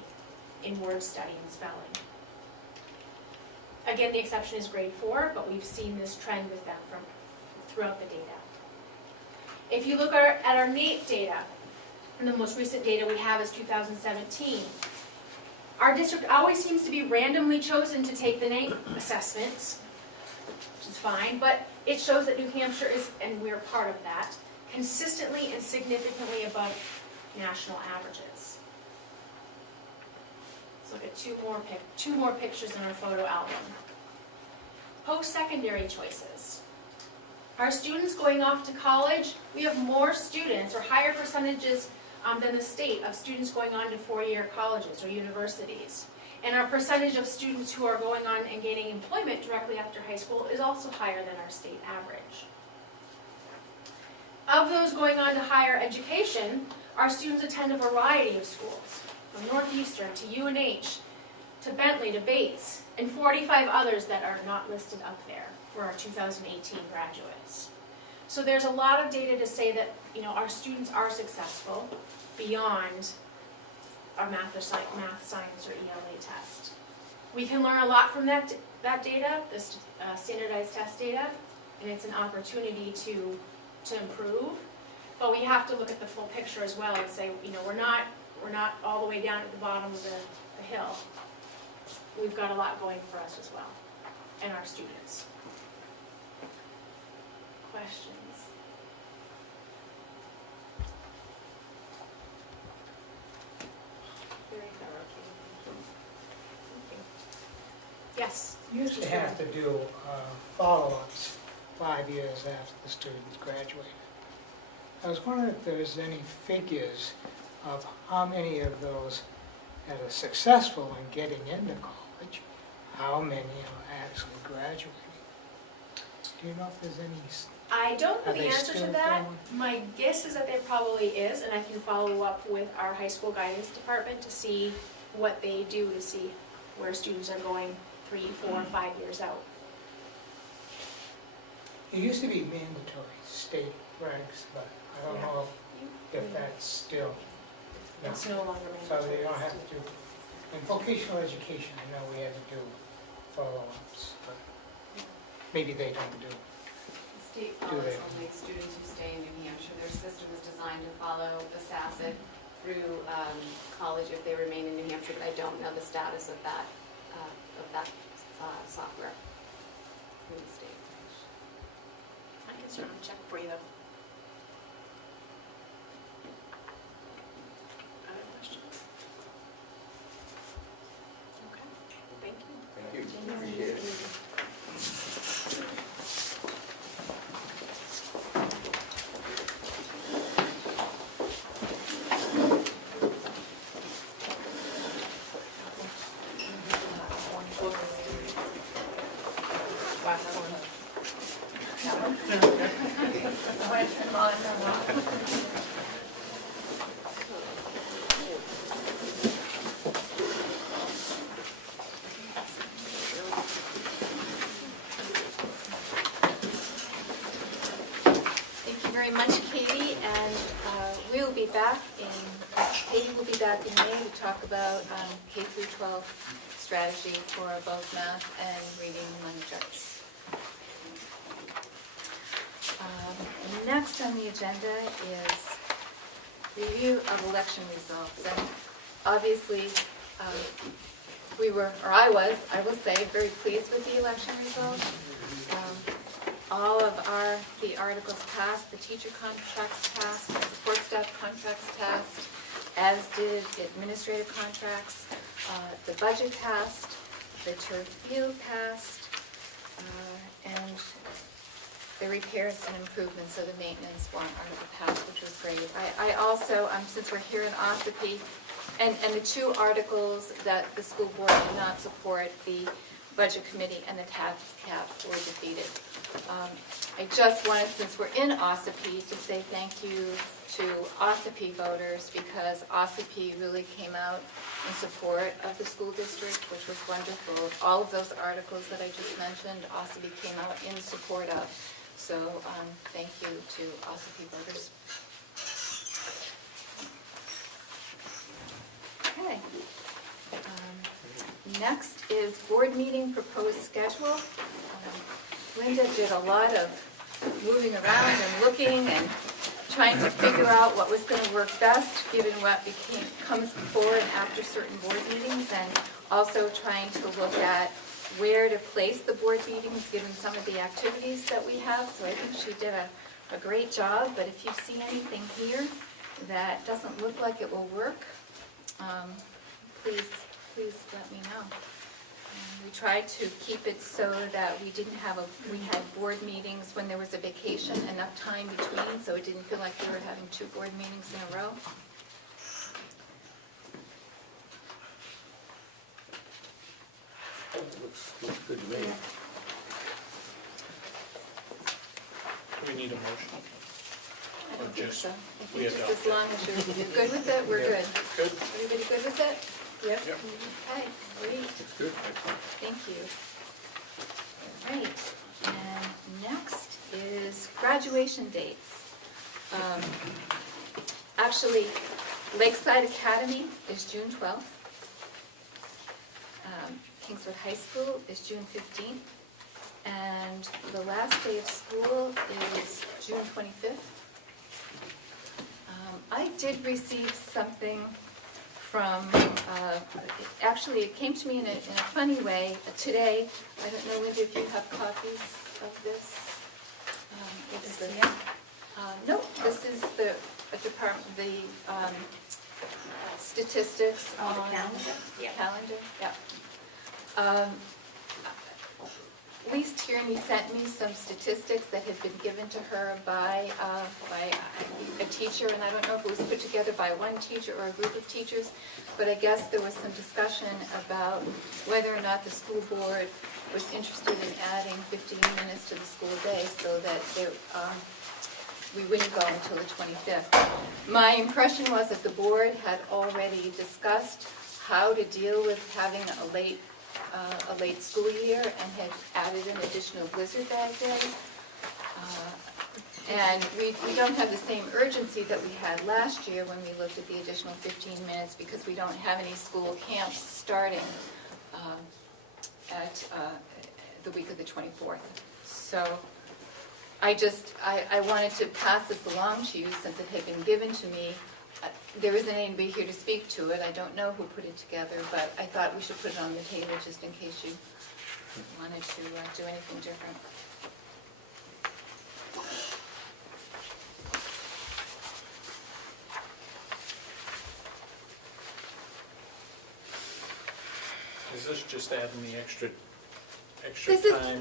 in word study and spelling. Again, the exception is grade 4, but we've seen this trend with them throughout the data. If you look at our NAEP data, and the most recent data we have is 2017, our district always seems to be randomly chosen to take the NAEP assessments, which is fine, but it shows that New Hampshire is, and we're part of that, consistently and significantly above national averages. Let's look at two more pictures in our photo album. Post-secondary choices. Our students going off to college, we have more students or higher percentages than the state of students going on to four-year colleges or universities. And our percentage of students who are going on and gaining employment directly after high school is also higher than our state average. Of those going on to higher education, our students attend a variety of schools, from Northeastern to UNH, to Bentley, to Bates, and 45 others that are not listed up there for our 2018 graduates. So there's a lot of data to say that our students are successful beyond our math, science, or ELA test. We can learn a lot from that data, this standardized test data, and it's an opportunity to improve. But we have to look at the full picture as well and say, we're not all the way down at the bottom of the hill. We've got a lot going for us as well, and our students. Questions? Very thorough, Katie. Yes? You used to have to do follow-ups 5 years after the students graduated. I was wondering if there's any figures of how many of those that are successful in getting into college, how many are actually graduating. Do you know if there's any? I don't know Are the they answer to still that. going? My guess is that there probably is, and I can follow up with our high school guidance department to see what they do to see where students are going 3, 4, 5 years out. It used to be mandatory state regs, but I don't know if that's still. It's no longer So mandatory. they don't have to do, in vocational education, I know we had to do follow-ups, but maybe they don't do. State Do follows they? only students who stay in New Hampshire. Their system is designed to follow the SASIT through college if they remain in New Hampshire, but I don't know the status of that software in the state. I can certainly check for you though. Other questions? Okay, thank you. Thank you, appreciate it. Thank you very much, Katie, and we will be back Katie will be back in May to talk about K through 12 strategy for both math and reading and language arts. Next on the agenda is review of election results, and obviously I will say, very pleased with the election results. All of the articles passed, the teacher contracts passed, the support staff contracts passed, as did the administrative contracts. The budget passed, the turf field passed, and the repairs and improvements of the maintenance warrant article passed, which was great. I also, since we're here in Ossipee, and the two articles that the school board did not support, the budget committee and the tax cap, were defeated. I just wanted, since we're in Ossipee, to say thank you to Ossipee voters, because Ossipee really came out in support of the school district, which was wonderful. All of those articles that I just mentioned, Ossipee came out in support of. So thank you to Ossipee voters. Okay. Next is board meeting proposed schedule. Linda did a lot of moving around and looking and trying to figure out what was going to work best, given what comes before and after certain board meetings, and also trying to look at where to place the board meetings, given some of the activities that we have. So I think she did a great job, but if you see anything here that doesn't look like it will work, please let me know. We tried to keep it so that we had board meetings when there was a vacation, enough time between, so it didn't feel like we were having two board meetings in a row. Looks good to me. Do we need a motion? I don't Or think just so. I we think just adopt as long as you're good with it, we're good. Good? Everybody good with it? Yep. Okay, great. Looks good, excellent. Thank you. All right, and next is graduation dates. Actually, Lakeside Academy is June 12th. Kingswood High School is June 15th. And the last day of school is June 25th. I did receive something from, actually it came to me in a funny way today. I don't know, Linda, if you have copies of this. Nope, this is the department, the statistics on the calendar? Yeah. Calendar, yeah. Lise Tierney sent me some statistics that had been given to her by a teacher, and I don't know if it was put together by one teacher or a group of teachers, but I guess there was some discussion about whether or not the school board was interested in adding 15 minutes to the school day so that we wouldn't go until the 25th. My impression was that the board had already discussed how to deal with having a late school year and had added an additional blizzard bag day. And we don't have the same urgency that we had last year when we looked at the additional 15 minutes because we don't have any school camps starting at the week of the 24th. So I wanted to pass this along to you since it had been given to me. There isn't anybody here to speak to it. I don't know who put it together, but I thought we should put it on the table just in case you wanted to do anything different. Is this just adding the extra time?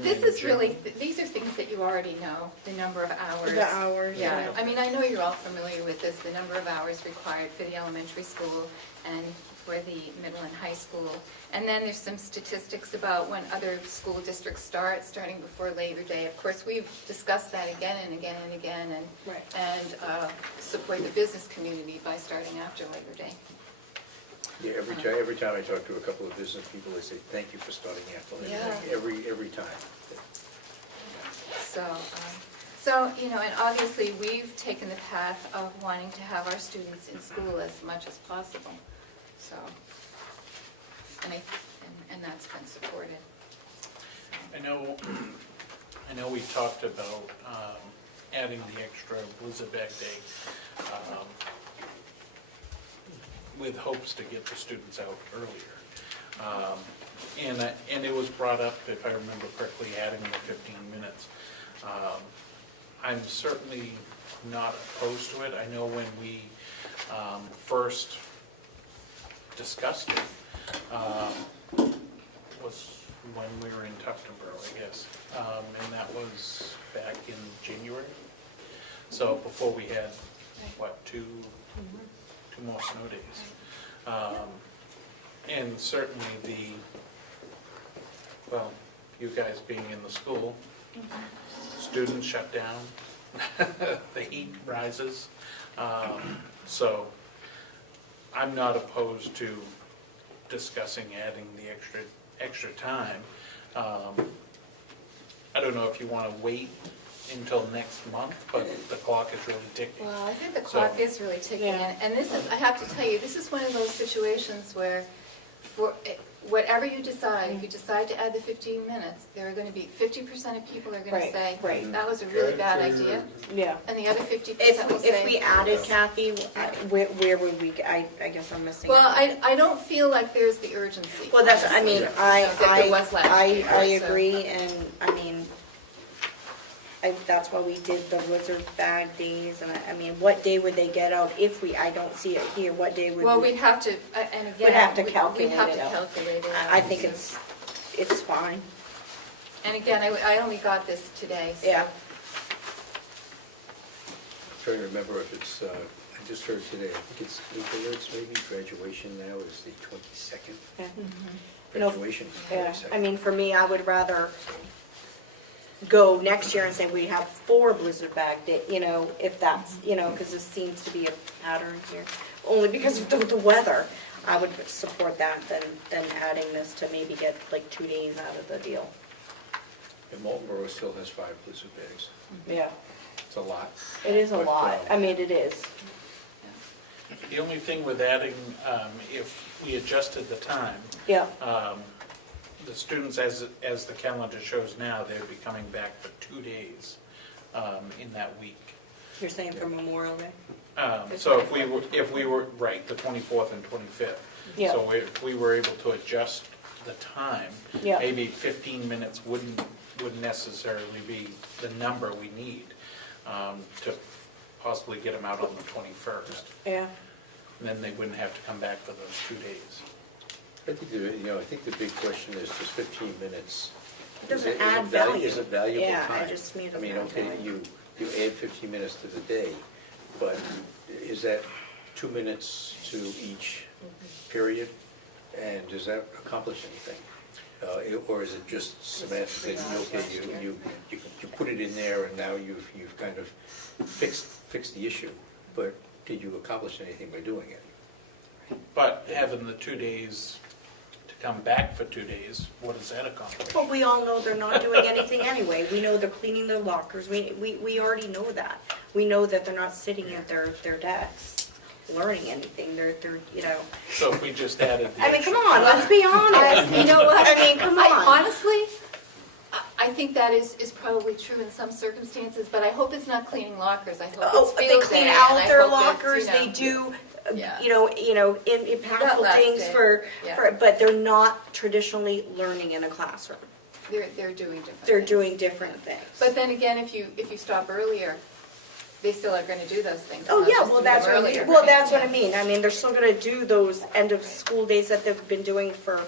This is really, these are things that you already know, the number of hours. The hours, Yeah, I mean, I know you're all familiar with this, the number of hours required for the elementary school and for the middle and high school. And then there's some statistics about when other school districts starting before Labor Day. Of course, we've discussed that again and again and again, and support the business community by starting after Labor Day. Yeah, every time I talk to a couple of business people, they say, thank you for starting after Labor Day, every time. So, you know, and obviously we've taken the path of wanting to have our students in school as much as possible. So, and that's been supported. I know we talked about adding the extra blizzard bag day with hopes to get the students out earlier. And it was brought up, if I remember correctly, adding the 15 minutes. I'm certainly not opposed to it. I know when we first discussed it, was when we were in Tuftonboro, I guess. And that was back in January. So before we had, what, two more snow days. And certainly well, you guys being in the school, students shut down, the heat rises. So I'm not opposed to discussing adding the extra time. I don't know if you want to wait until next month, but the clock is really ticking. Well, I think the clock is really ticking, and this is, I have to tell you, this is one of those situations where, for whatever you decide, if you decide to add the 15 minutes, there are going to be 50% of people are going to say, that was a really bad idea, Yeah. and the other 50% will say. If we added Kathy, where would we, I guess I'm missing. Well, I don't feel like there's the urgency. Well, that's, I mean, that there was last year, I so. agree, and I mean, that's why we did the Blizzard bag days, and I mean, what day would they get out if I don't see it here, what day would? Well, we'd have to, and again. We'd have to we'd calculate have it to out. calculate it. I think it's fine. And again, I only got this today, so. Yeah. Trying to remember if it's, I just heard today, I think it's April, maybe graduation now is the 22nd. Yeah. You know, Graduation. Yeah, 22nd. I mean, for me, I would rather go next year and say we have 4 Blizzard bag day, if that's, because this seems to be a pattern here. Only because of the weather, I would support that than adding this to maybe get like 2 days out of the deal. And Marlboro still has 5 Blizzard bags. Yeah, It's a lot. it is a But, lot. I mean, it is. The only thing with adding, if we adjusted the time, Yeah, the students, as the calendar shows now, they'll be coming back for 2 days in that week. you're saying for Memorial Day? So if we were, right, the 24th and 25th. Yeah. So if we were able to adjust the time, Yeah. maybe 15 minutes wouldn't necessarily be the number we need to possibly get them out on the 21st. Yeah. And then they wouldn't have to come back for those 2 days. I think the big question is, does 15 minutes? It doesn't is it add val- value. Is it valuable Yeah, time? I just mean it I mean, doesn't add okay, value. you add 15 minutes to the day, but is that 2 minutes to each period? And does that accomplish anything? Or is it just semantics that, okay, you put it in there and now you've kind of fixed the issue, but did you accomplish anything by doing it? But having the 2 days to come back for 2 days, what does that accomplish? But we all know they're not doing anything anyway. We know they're cleaning their lockers. We already know that. We know that they're not sitting at their desks learning anything. They're. So if we just added the I mean, extra come on, let's be honest. You know what? I mean, come on. Honestly, I think that is probably true in some circumstances, but I hope it's not cleaning lockers. I hope Oh, it's they field clean day, out and I their hope it's, lockers, they do, Yeah. impactful last things day. Yeah. but they're not traditionally learning in a classroom. They're doing different They're things. doing different things. But then again, if you stop earlier, they still are gonna do those things. Oh, They'll yeah, just well, do that's them what I earlier, mean. Well, right? that's what I Yeah. mean. I mean, they're still gonna do those end of school days that they've been doing for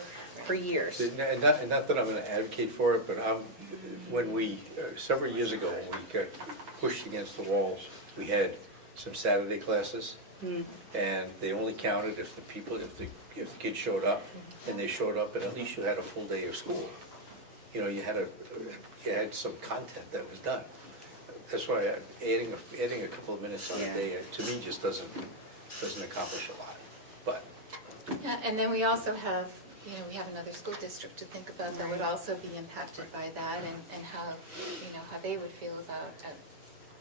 years. And not that I'm going to advocate for it, but when we, several years ago, when we got pushed against the wall, we had some Saturday classes, and they only counted if the kids showed up, and they showed up, and at least you had a full day of school. You had some content that was done. That's why adding a couple of minutes on a Yeah. day, to me, just doesn't accomplish a lot. But Yeah, and then we also have, we have another school district to think about that would also be impacted by that and how they would feel about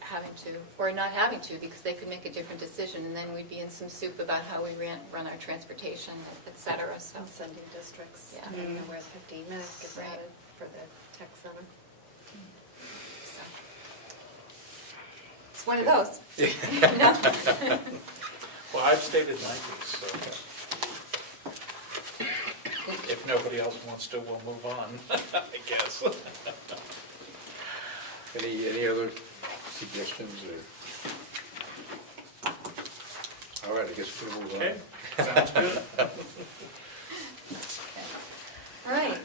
having to, or not having to, because they could make a different decision, and then we'd be in some soup about how we run our transportation, et cetera, so. And sending districts, Yeah. I don't know where 15 minutes gets Right. added for the tech center. so. It's one of those. Well, I've stated my piece, so. If nobody else wants to, we'll move on, I guess. Any other suggestions or? All right, I guess we're gonna move on. Okay, sounds good. All right,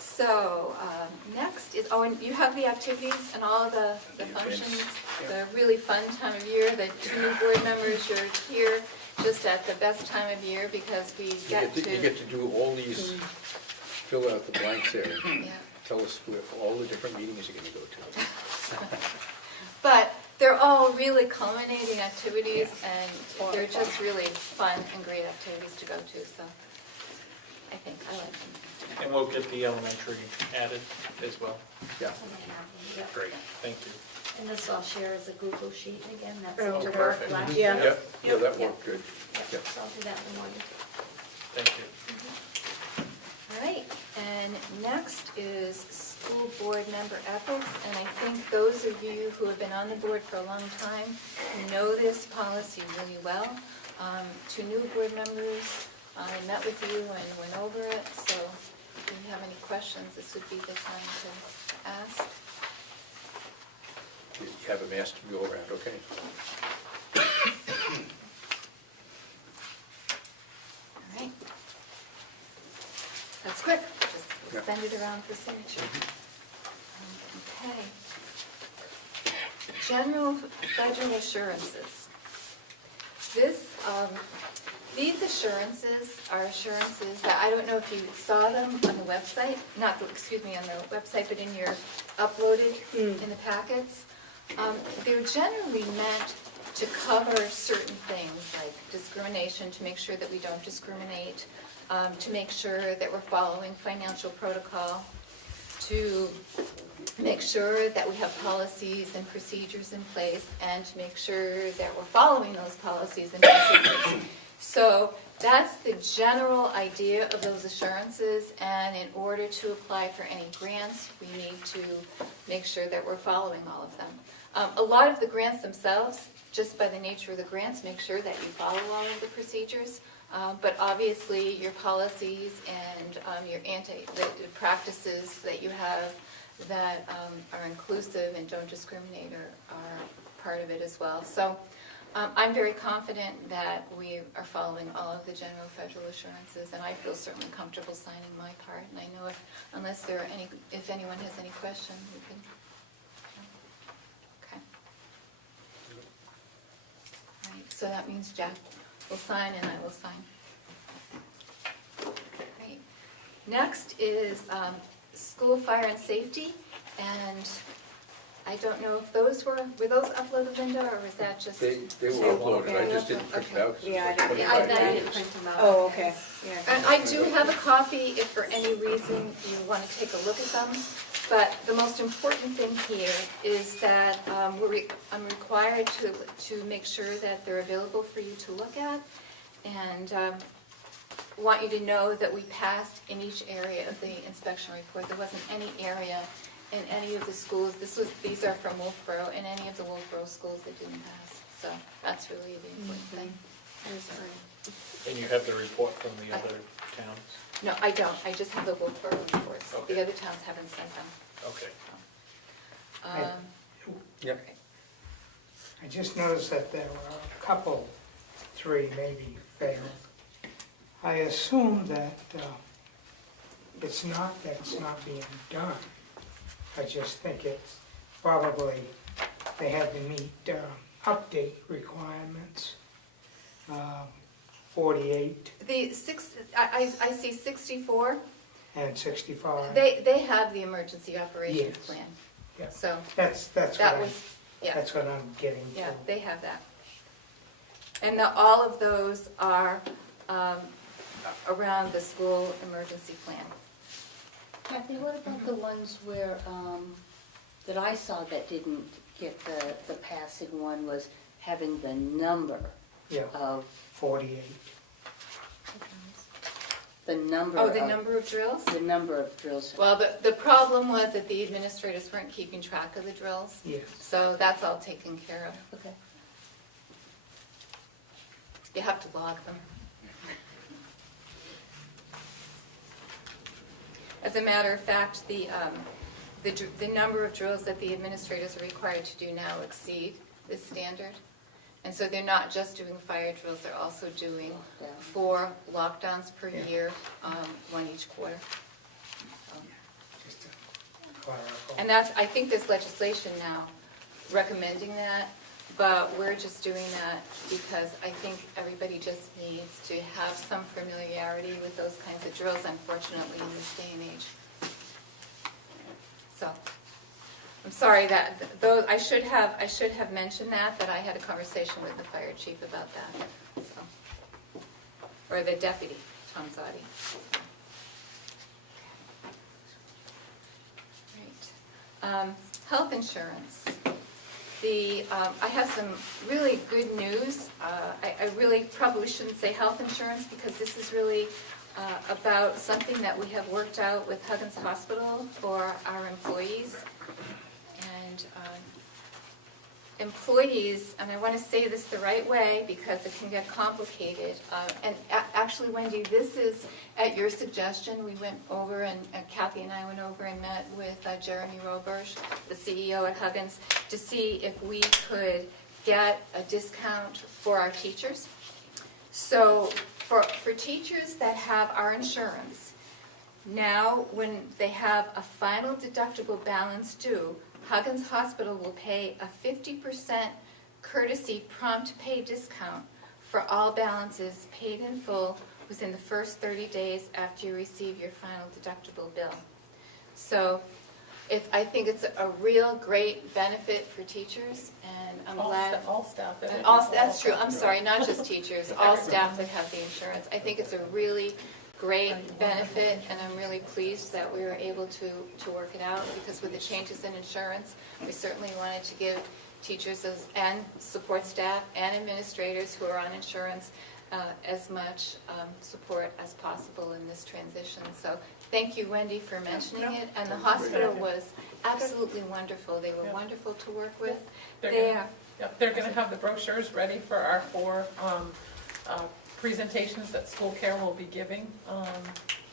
so next is, oh, and you have the activities and all the functions, the really fun time of year. The 2 new board members, you're here just at the best time of year because we get to. You get to do all these, fill out the blanks there, and Yeah. tell us where all the different meetings you're gonna go to. But they're all really culminating activities, and they're just really fun and great activities to go to, so I think I like them. And we'll get the elementary added as well. Yeah. Great, thank you. And this I'll share as a Google sheet again, that's Oh, to work perfect. last Yeah. year. Yeah, that worked good. Yep, Yep. so I'll do that in the morning. Thank you. All right, and next is school board member ethics, and I think those of you who have been on the board for a long time know this policy really well. 2 new board members, I met with you and went over it, so if you have any questions, this would be the time to ask. You have them asked to go around, okay? All right. That's quick, just Yeah. send it around for signature. Okay. General federal assurances. These assurances are assurances that, I don't know if you saw them on the website, not, excuse me, on the website, but in your uploaded in the packets. They're generally meant to cover certain things like discrimination, to make sure that we don't discriminate, to make sure that we're following financial protocol, to make sure that we have policies and procedures in place, and to make sure that we're following those policies and procedures. So that's the general idea of those assurances, and in order to apply for any grants, we need to make sure that we're following all of them. A lot of the grants themselves, just by the nature of the grants, make sure that you follow all of the procedures, but obviously your policies and your the practices that you have that are inclusive and don't discriminate are part of it as well. So I'm very confident that we are following all of the general federal assurances, and I feel certainly comfortable signing my part. And I know if anyone has any questions, we can. Okay. All right. So that means Jack will sign, and I will sign. Great. Next is school fire and safety, and I don't know if those were those uploaded, Linda, or was that just? They were uploaded, I just didn't print it out. 'cause it was Yeah, I like didn't- 25 I pages. didn't print them out. Oh, okay, yeah. And I do have a copy if for any reason you want to take a look at them. But the most important thing here is that I'm required to make sure that they're available for you to look at. And want you to know that we passed in each area of the inspection report. There wasn't any area in any of the schools, these are from Wolfboro, in any of the Wolfboro schools that didn't pass. So that's really the important thing. And you have the report from the other towns? No, I don't. I just have the Wolfboro reports. Okay. The other towns haven't sent them. Okay. Yep. I just noticed that there were a couple, 3 maybe failed. I assume that it's not that it's not being done. I just think it's probably, they had to meet update requirements, 48 I see 64. and 65. They have the emergency operations Yes. plan. Yeah. So That's that was, yeah, that's what I'm getting to. yeah, they have that. And all of those are around the school emergency plan. Kathy, what about the ones where, that I saw that didn't get the passing one was having the number Yeah, of, 48. the number Oh, of. the number of drills? The number of drills. Well, the problem was that the administrators weren't keeping track of the drills. Yes. So that's all taken care of. Okay. You have to log them. As a matter of fact, the number of drills that the administrators are required to do now exceed this standard. And so they're not just doing fire drills, they're also doing 4 lockdowns per year, 1 each quarter. Just to clarify. And that's, I think there's legislation now recommending that, but we're just doing that because I think everybody just needs to have some familiarity with those kinds of drills, unfortunately, in this day and age. So, I'm sorry that, though, I should have mentioned that I had a conversation with the fire chief about that, so. Or the deputy, Tom Zotti. Right. Health insurance. I have some really good news. I really probably shouldn't say health insurance because this is really about something that we have worked out with Huggins Hospital for our employees. And employees, and I want to say this the right way because it can get complicated. Actually, Wendy, this is at your suggestion. We went over, and Kathy and I went over and met with Jeremy Roberge, the CEO at Huggins, to see if we could get a discount for our teachers. So for teachers that have our insurance, now when they have a final deductible balance due, Huggins Hospital will pay a 50% courtesy prompt pay discount for all balances paid in full within the first 30 days after you receive your final deductible bill. So I think it's a real great benefit for teachers, and I'm glad. All staff. That's true. I'm sorry, not just teachers, all staff that have the insurance. I think it's a really great benefit, and I'm really pleased that we were able to work it out, because with the changes in insurance, we certainly wanted to give teachers and support staff and administrators who are on insurance as much support as possible in this transition. So thank you, Wendy, for mentioning it. And the hospital was absolutely wonderful. They were wonderful to work with. They're going to have the brochures ready for our 4 presentations that school care will be giving,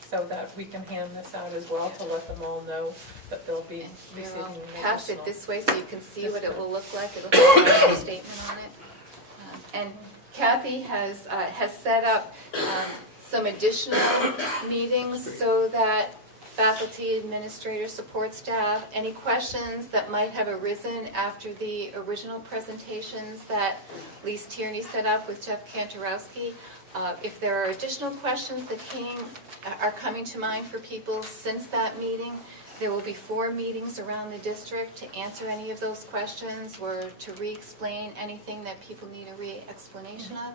so that we can hand this out as well to let them all know that they'll be receiving an additional. Pass it this way so you can see what it will look like. It'll have a statement on it. And Kathy has set up some additional meetings so that faculty, administrators, support staff, any questions that might have arisen after the original presentations that Lise Tierney set up with Jeff Kantorowski. If there are additional questions that are coming to mind for people since that meeting, there will be 4 meetings around the district to answer any of those questions or to re-explain anything that people need a re-explanation of.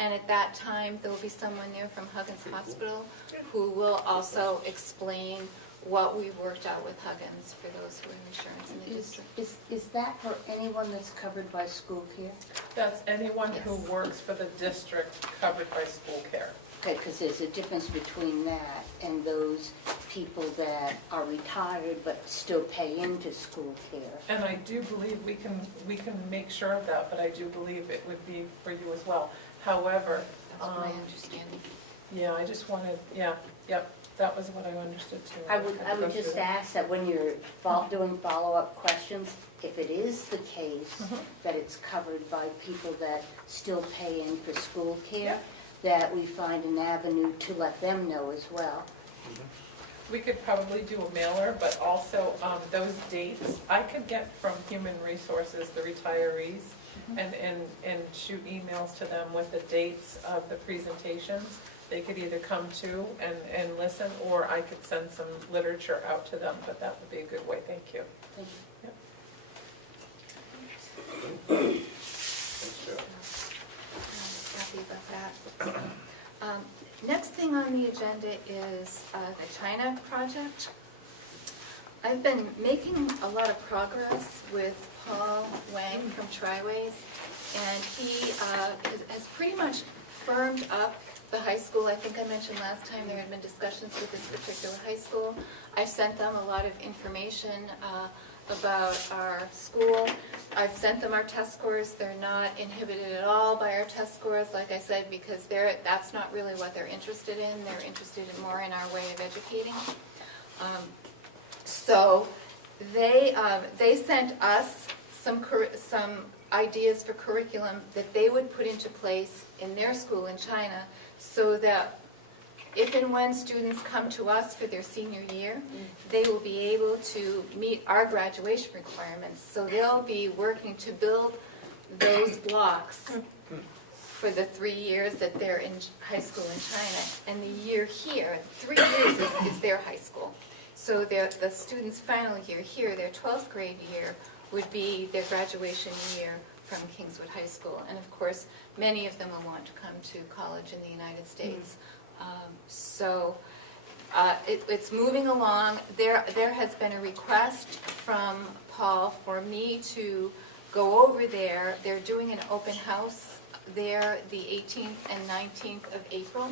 And at that time, there will be someone there from Huggins Hospital who will also explain what we worked out with Huggins for those who are in insurance in the district. Is that for anyone that's covered by school care? That's anyone who works for the district covered by school care. Okay, because there's a difference between that and those people that are retired but still pay into school care. And I do believe we can make sure of that, but I do believe it would be for you as well. However, That's my understanding. yeah, I just wanted, that was what I understood too. I would just ask that when you're doing follow-up questions, if it is the case that it's covered by people that still pay in for school care, that we find an avenue to let them know as well. We could probably do a mailer, but also those dates, I could get from Human Resources, the retirees, and shoot emails to them with the dates of the presentations. They could either come to and listen, or I could send some literature out to them, but that would be a good way. Thank you. Thank you. Happy about that. Next thing on the agenda is the China project. I've been making a lot of progress with Paul Wang from Triways, and he has pretty much firmed up the high school. I think I mentioned last time there had been discussions with this particular high school. I've sent them a lot of information about our school. I've sent them our test scores. They're not inhibited at all by our test scores, like I said, because that's not really what they're interested in. They're interested in more in our way of educating. So they sent us some ideas for curriculum that they would put into place in their school in China, so that if and when students come to us for their senior year, they will be able to meet our graduation requirements. So they'll be working to build those blocks for the 3 years that they're in high school in China. And the year here, 3 years is their high school. So the students' final year here, their 12th grade year, would be their graduation year from Kingswood High School. And of course, many of them will want to come to college in the United States. It's moving along. There has been a request from Paul for me to go over there. They're doing an open house there the 18th and 19th of April.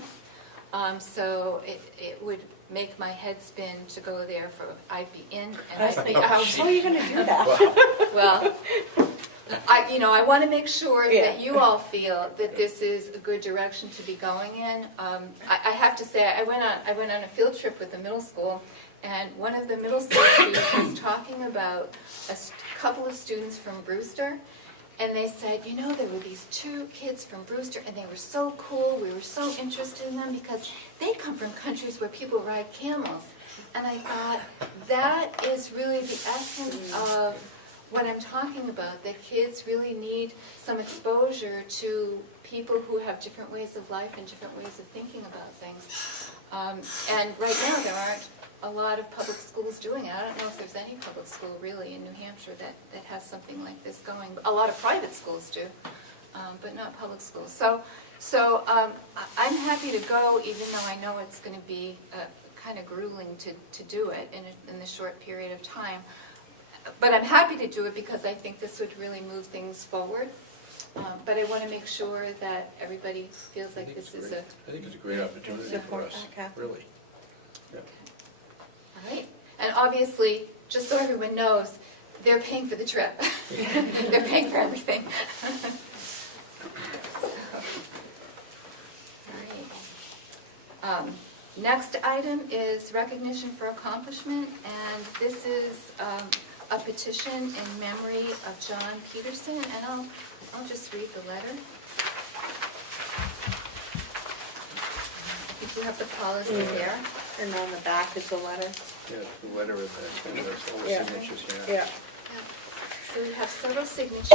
So it would make my head spin to go there. I'd be in and I'd be out. How are you going to do that? Well, I want to make sure that you all feel that this is a good direction to be going in. I have to say, I went on a field trip with the middle school, and one of the middle school students was talking about a couple of students from Brewster, and they said, there were these 2 kids from Brewster, and they were so cool. We were so interested in them because they come from countries where people ride camels. And I thought, that is really the essence of what I'm talking about, that kids really need some exposure to people who have different ways of life and different ways of thinking about things. And right now there aren't a lot of public schools doing it. I don't know if there's any public school really in New Hampshire that has something like this going. A lot of private schools do, but not public schools. So I'm happy to go, even though I know it's going to be kind of grueling to do it in the short period of time. But I'm happy to do it because I think this would really move things forward. But I want to make sure that everybody feels like this is I think it's a great opportunity for us, really. Yeah. all right. And obviously, just so everyone knows, they're paying for the trip. They're paying for everything. All right. Next item is recognition for accomplishment, and this is a petition in memory of John Peterson, and I'll just read the letter. I think you have the policy there. And on the back is the letter. Yeah, the letter and all the signatures, Yeah. So we have several signatures,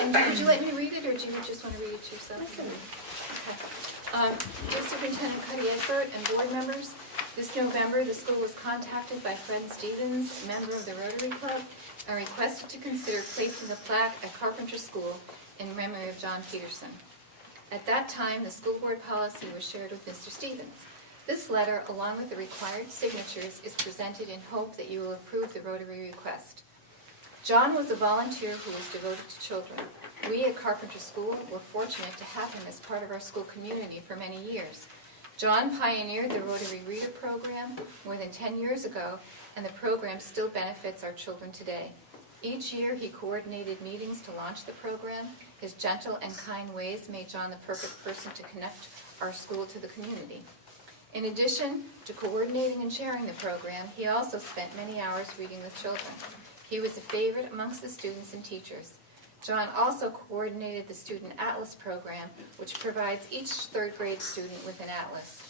and would you let me read it, or do you just want to read it yourself? Okay. Dear Superintendent Cuddy Egbert and board members, this November the school was contacted by Fred Stevens, member of the Rotary Club, and requested to consider placing a plaque at Carpenter School in memory of John Peterson. At that time, the school board policy was shared with Mr. Stevens. This letter, along with the required signatures, is presented in hope that you will approve the Rotary request. John was a volunteer who was devoted to children. We at Carpenter School were fortunate to have him as part of our school community for many years. John pioneered the Rotary Reader program more than 10 years ago, and the program still benefits our children today. Each year he coordinated meetings to launch the program. His gentle and kind ways made John the perfect person to connect our school to the community. In addition to coordinating and chairing the program, he also spent many hours reading with children. He was a favorite amongst the students and teachers. John also coordinated the Student Atlas program, which provides each third grade student with an atlas.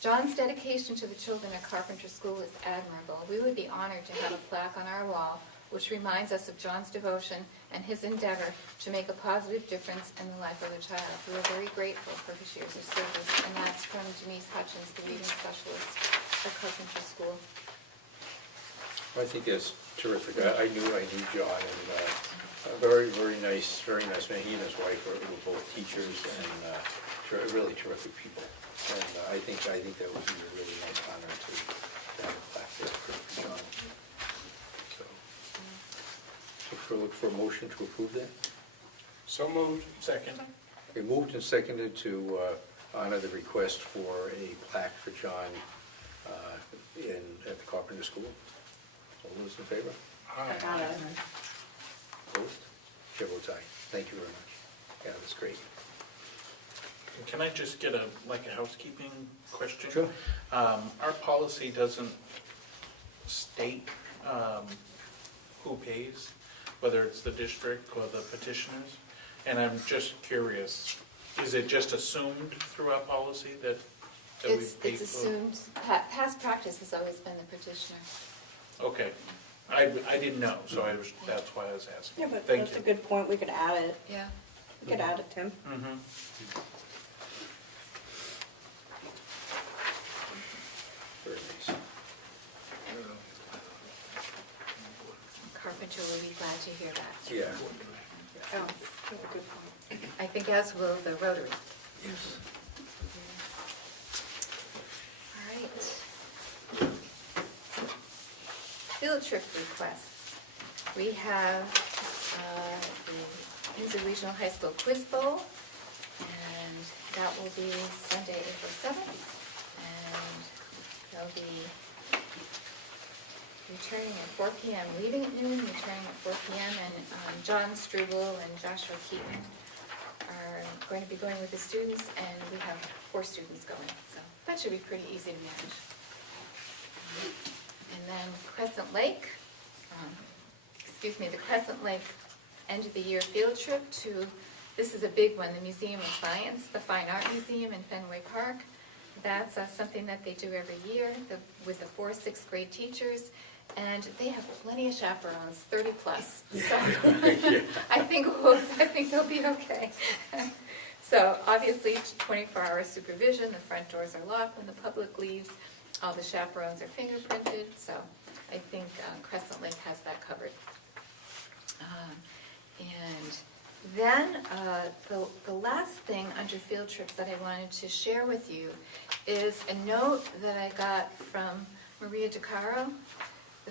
John's dedication to the children at Carpenter School is admirable. We would be honored to have a plaque on our wall, which reminds us of John's devotion and his endeavor to make a positive difference in the life of a child. We are very grateful for his years of service, and that's from Denise Hutchins, the reading specialist at Carpenter School. I think that's terrific. I knew John, and very, very nice man. He and his wife were both teachers and really terrific people. And I think that would be a really nice honor to have a plaque there for John. So look for a motion to approve that. So moved. Second. Okay, moved and seconded to honor the request for a plaque for John at the Carpenter School. All those in favor? Aye. Opposed? Chair votes aye. Thank you very much. Yeah, that's great. Can I just get a housekeeping question? Sure. Our policy doesn't state who pays, whether it's the district or the petitioners. And I'm just curious, is it just assumed throughout policy that we pay It's for? assumed, past practice has always been the petitioner. Okay, I didn't know, so that's why I was asking. Yeah, but Thank that's a you. good point, we could add it, Yeah. we could add it, Tim. Mhm. Very nice. Carpenter will be glad to hear that. Yeah. Oh, that's a good point. I think as will the Rotary. Yes. All right. Field trip requests. We have the Windsor Regional High School Quiz Bowl, and that will be Sunday, April 7th, and they'll be returning at 4 p.m., leaving at noon, returning at 4 p.m., and John Struble and Joshua Keaton are going to be going with the students, and we have 4 students going, so that should be pretty easy to manage. And then Crescent Lake, the Crescent Lake end of the year field trip to, this is a big one, the Museum of Science, the Fine Art Museum in Fenway Park. That's something that they do every year with the 4th, 6th grade teachers, and they have plenty of chaperones, 30 plus. So I think they'll be okay. So obviously, 24-hour supervision, the front doors are locked when the public leaves, all the chaperones are fingerprinted, so I think Crescent Lake has that covered. And then the last thing under field trips that I wanted to share with you is a note that I got from Maria DeCaro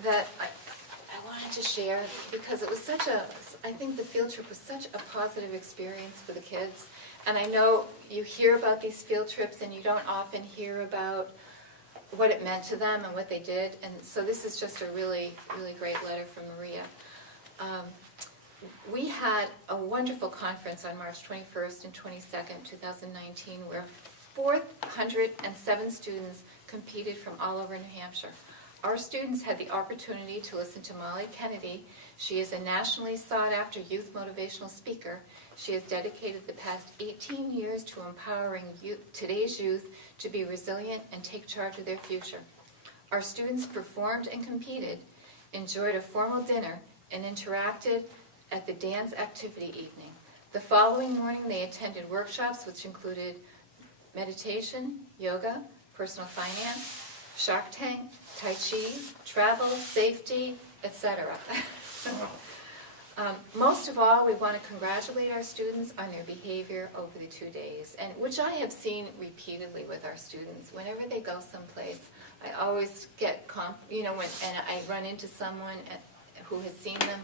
that I wanted to share because it was I think the field trip was such a positive experience for the kids. And I know you hear about these field trips and you don't often hear about what it meant to them and what they did. And so this is just a really, really great letter from Maria. We had a wonderful conference on March 21st and 22nd, 2019, where 407 students competed from all over New Hampshire. Our students had the opportunity to listen to Molly Kennedy. She is a nationally sought-after youth motivational speaker. She has dedicated the past 18 years to empowering today's youth to be resilient and take charge of their future. Our students performed and competed, enjoyed a formal dinner, and interacted at the dance activity evening. The following morning, they attended workshops which included meditation, yoga, personal finance, Shark Tank, Tai Chi, travel, safety, etc. Most of all, we want to congratulate our students on their behavior over the 2 days, and which I have seen repeatedly with our students. Whenever they go someplace, I always get, and I run into someone who has seen them,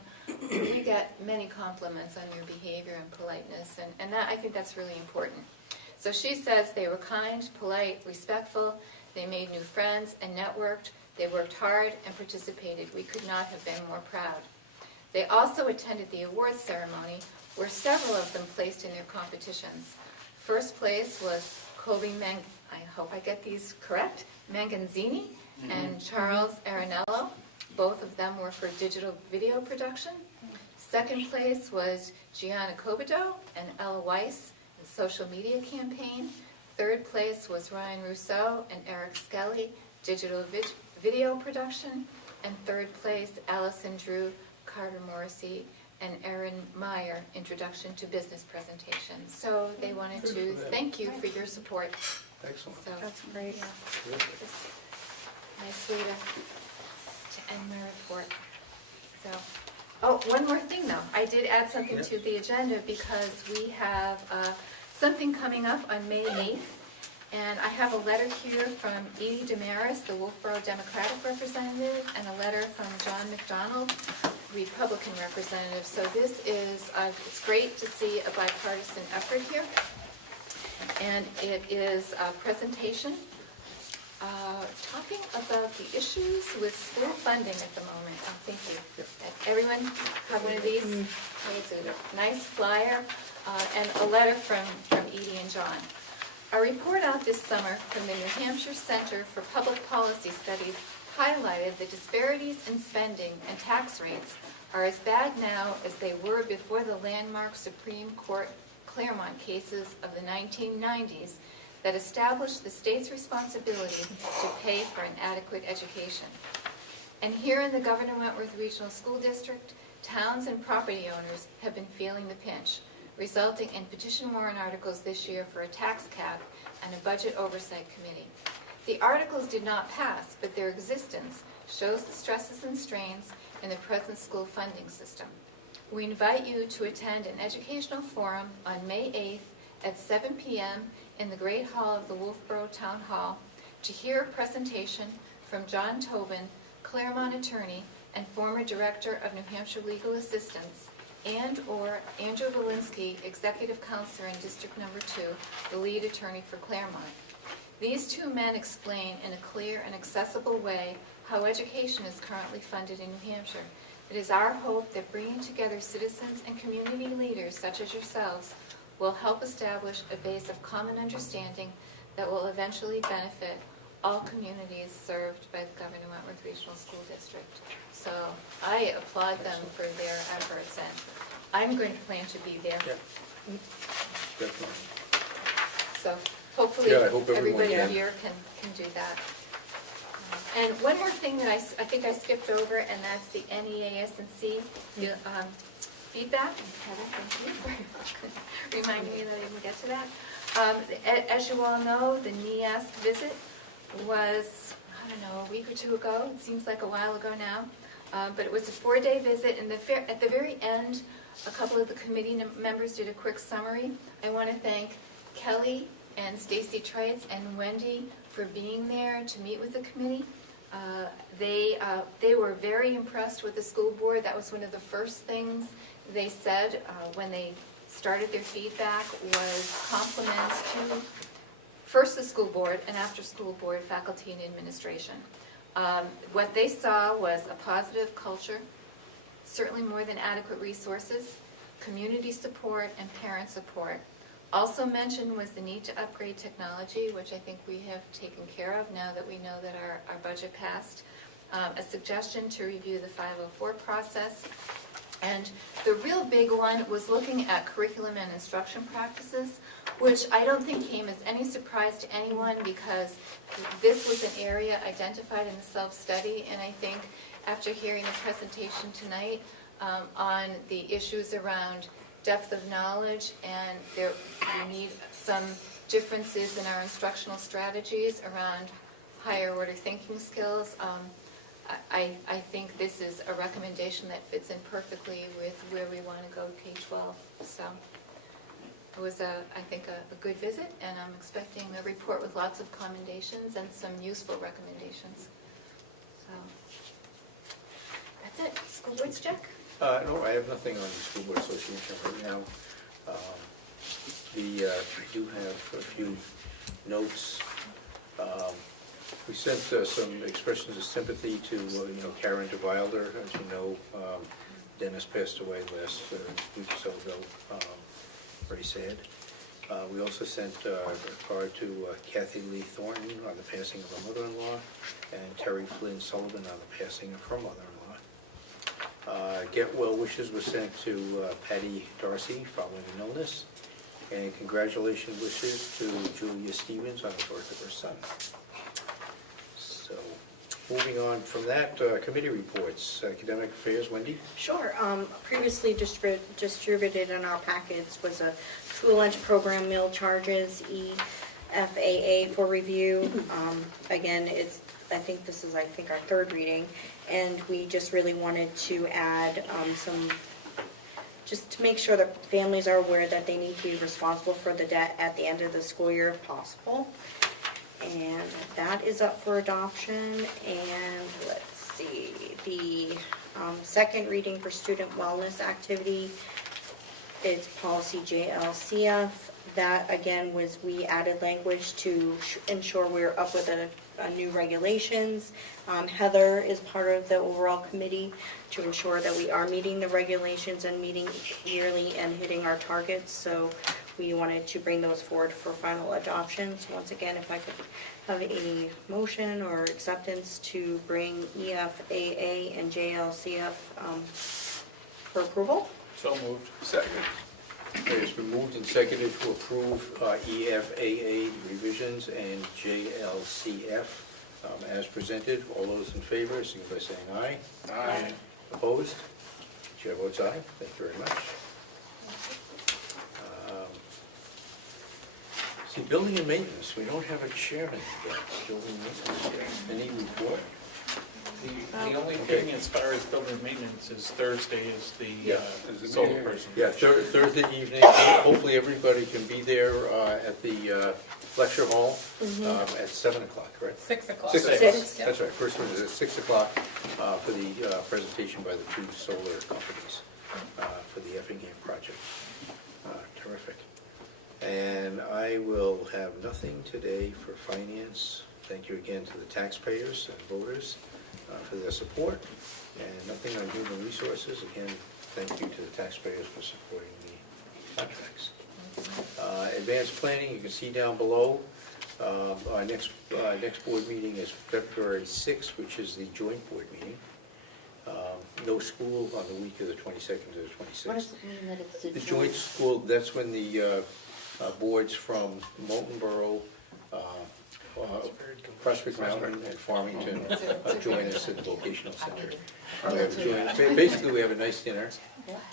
we get many compliments on their behavior and politeness, and that, I think that's really important. So she says they were kind, polite, respectful, they made new friends and networked, they worked hard and participated. We could not have been more proud. They also attended the awards ceremony, where several of them placed in their competitions. First place was Kobe I hope I get these correct, Manganzini and Charles Arenello. Both of them were for digital video production. Second place was Gianna Cobido and Ella Weiss, the social media campaign. Third place was Ryan Rousseau and Eric Skelly, digital video production. And third place, Allison Drew, Carter Morrissey, and Erin Meyer, introduction to business presentations. So they wanted to thank you for your support. Excellent. So, That's great. yeah, just nice way to end my report. So, oh, one more thing though. I did add something to the agenda because we have something coming up on May 8th. And I have a letter here from Edie Damaris, the Wolfboro Democratic representative, and a letter from John McDonald, Republican representative. So this is, it's great to see a bipartisan effort here. And it is a presentation talking about the issues with school funding at the moment. Oh, thank you. Everyone have one of these? It's a nice flyer and a letter from Edie and John. A report out this summer from the New Hampshire Center for Public Policy Studies highlighted the disparities in spending and tax rates are as bad now as they were before the landmark Supreme Court Claremont cases of the 1990s that established the state's responsibility to pay for an adequate education. And here in the Governor Wentworth Regional School District, towns and property owners have been feeling the pinch, resulting in petition warrant articles this year for a tax cap and a budget oversight committee. The articles did not pass, but their existence shows the stresses and strains in the present school funding system. We invite you to attend an educational forum on May 8th at 7 p.m. in the Great Hall of the Wolfboro Town Hall to hear a presentation from John Tobin, Claremont attorney and former director of New Hampshire Legal Assistance, and/or Andrew Walensky, executive counselor in District Number 2, the lead attorney for Claremont. These two men explain in a clear and accessible way how education is currently funded in New Hampshire. It is our hope that bringing together citizens and community leaders such as yourselves will help establish a base of common understanding that will eventually benefit all communities served by the Governor Wentworth Regional School District. So I applaud them for their efforts, and I'm going to plan to be there. Yeah. Definitely. So hopefully Yeah, I hope everyone everybody can. here can do that. And one more thing that I think I skipped over, and that's the NEAS&C feedback. Heather, thank you for reminding me that I didn't get to that. As you all know, the NEAS visit was, I don't know, a week or two ago. It seems like a while ago now. But it was a 4-day visit, and at the very end, a couple of the committee members did a quick summary. I want to thank Kelly and Stacy Trites and Wendy for being there to meet with the committee. They were very impressed with the school board. That was one of the first things they said when they started their feedback, was compliments to first the school board and after school board, faculty and administration. What they saw was a positive culture, certainly more than adequate resources, community support, and parent support. Also mentioned was the need to upgrade technology, which I think we have taken care of now that we know that our budget passed. A suggestion to review the 504 process. And the real big one was looking at curriculum and instruction practices, which I don't think came as any surprise to anyone, because this was an area identified in the self-study, and I think after hearing the presentation tonight on the issues around depth of knowledge, and we need some differences in our instructional strategies around higher order thinking skills. I think this is a recommendation that fits in perfectly with where we want to go K-12. So it was, I think, a good visit, and I'm expecting a report with lots of commendations and some useful recommendations. So that's it. School board's check? No, I have nothing on the School Board Association right now. I do have a few notes. We sent some expressions of sympathy to, Karen DeWilder. As you know, Dennis passed away last week or so ago. Very sad. We also sent a card to Kathy Lee Thornton on the passing of her mother-in-law, and Terry Flynn Sullivan on the passing of her mother-in-law. Get well wishes were sent to Patty Darcy following an illness, and congratulations wishes to Julia Stevens on the birth of her son. So, moving on from that, committee reports, academic affairs, Wendy? Sure. Previously distributed in our packets was a school lunch program meal charges, EFAA, for review. Again, I think this is our third reading, and we just really wanted to add just to make sure that families are aware that they need to be responsible for the debt at the end of the school year if possible. And that is up for adoption. And let's see, the second reading for student wellness activity is policy JLCF. That again was, we added language to ensure we're up with the new regulations. Heather is part of the overall committee to ensure that we are meeting the regulations and meeting yearly and hitting our targets. So we wanted to bring those forward for final adoption. So once again, if I could have a motion or acceptance to bring EFAA and JLCF for approval. So moved. Second. Okay, it's been moved and seconded to approve EFAA revisions and JLCF as presented. All those in favor, signify by saying aye. Aye. Opposed? Chair votes aye. Thank you very much. See, building and maintenance, we don't have a chairman yet. Building and maintenance, any report? The only thing as far as building maintenance is Thursday is the solar person. Yeah, Thursday evening, hopefully everybody can be there at the lecture hall at 7 o'clock, right? 6 o'clock. 6 o'clock. Six. That's right, first one is at 6 o'clock for the presentation by the two solar companies for the Effingham project. Terrific. And I will have nothing today for finance. Thank you again to the taxpayers and voters for their support. And nothing on human resources. Again, thank you to the taxpayers for supporting the contracts. Advanced planning, you can see down below. Our next board meeting is February 6th, which is the joint board meeting. No school on the week of the 22nd to the 26th. What does it mean that it's The joint school, that's when the boards from Molten Borough, Prospect Mountain, and Farmington join us at the vocational center. Basically, we have a nice dinner,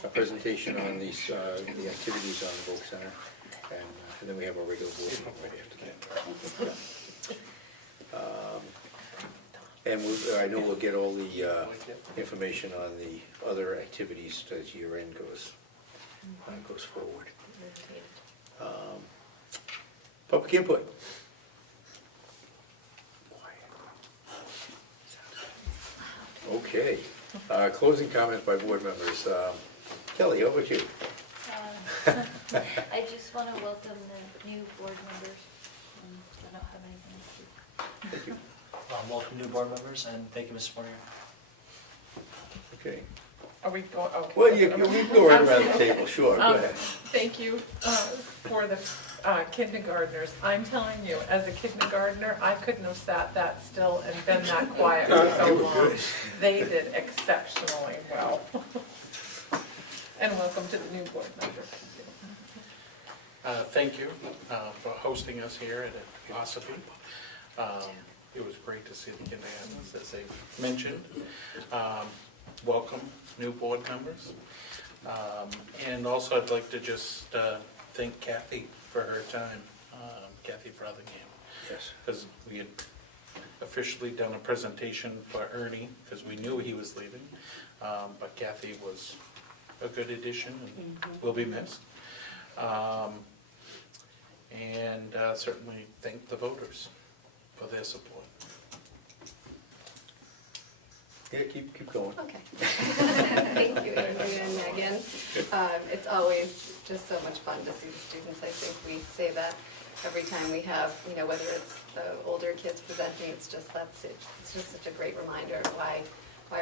a presentation on the activities on the Voc Center, and then we have a regular board meeting right after that. And I know we'll get all the information on the other activities as year end goes forward. Public input. Okay, closing comments by board members. Kelly, how about you? I just want to welcome the new board members. I don't have anything to Thank you. Welcome new board members, and thank you, Ms. Moyer. Okay. Are we going, okay. Well, we can go right around the table, sure, go ahead. Thank you for the kindergartners. I'm telling you, as a kindergartner, I couldn't have sat that still and been that quiet for They so were long. good. They did exceptionally well. And welcome to the new board members. Thank you for hosting us here at Ossipee. It was great to see the kindergartners, as they've mentioned. Welcome, new board members. And also, I'd like to just thank Kathy for her time, Kathy Frothingham. Yes. Because we had officially done a presentation for Ernie, because we knew he was leaving. But Kathy was a good addition and will be missed. And certainly thank the voters for their support. Yeah, keep going. Okay. Thank you, Andrea and Megan. It's always just so much fun to see the students. I think we say that every time we have, whether it's the older kids presenting, it's just such a great reminder of why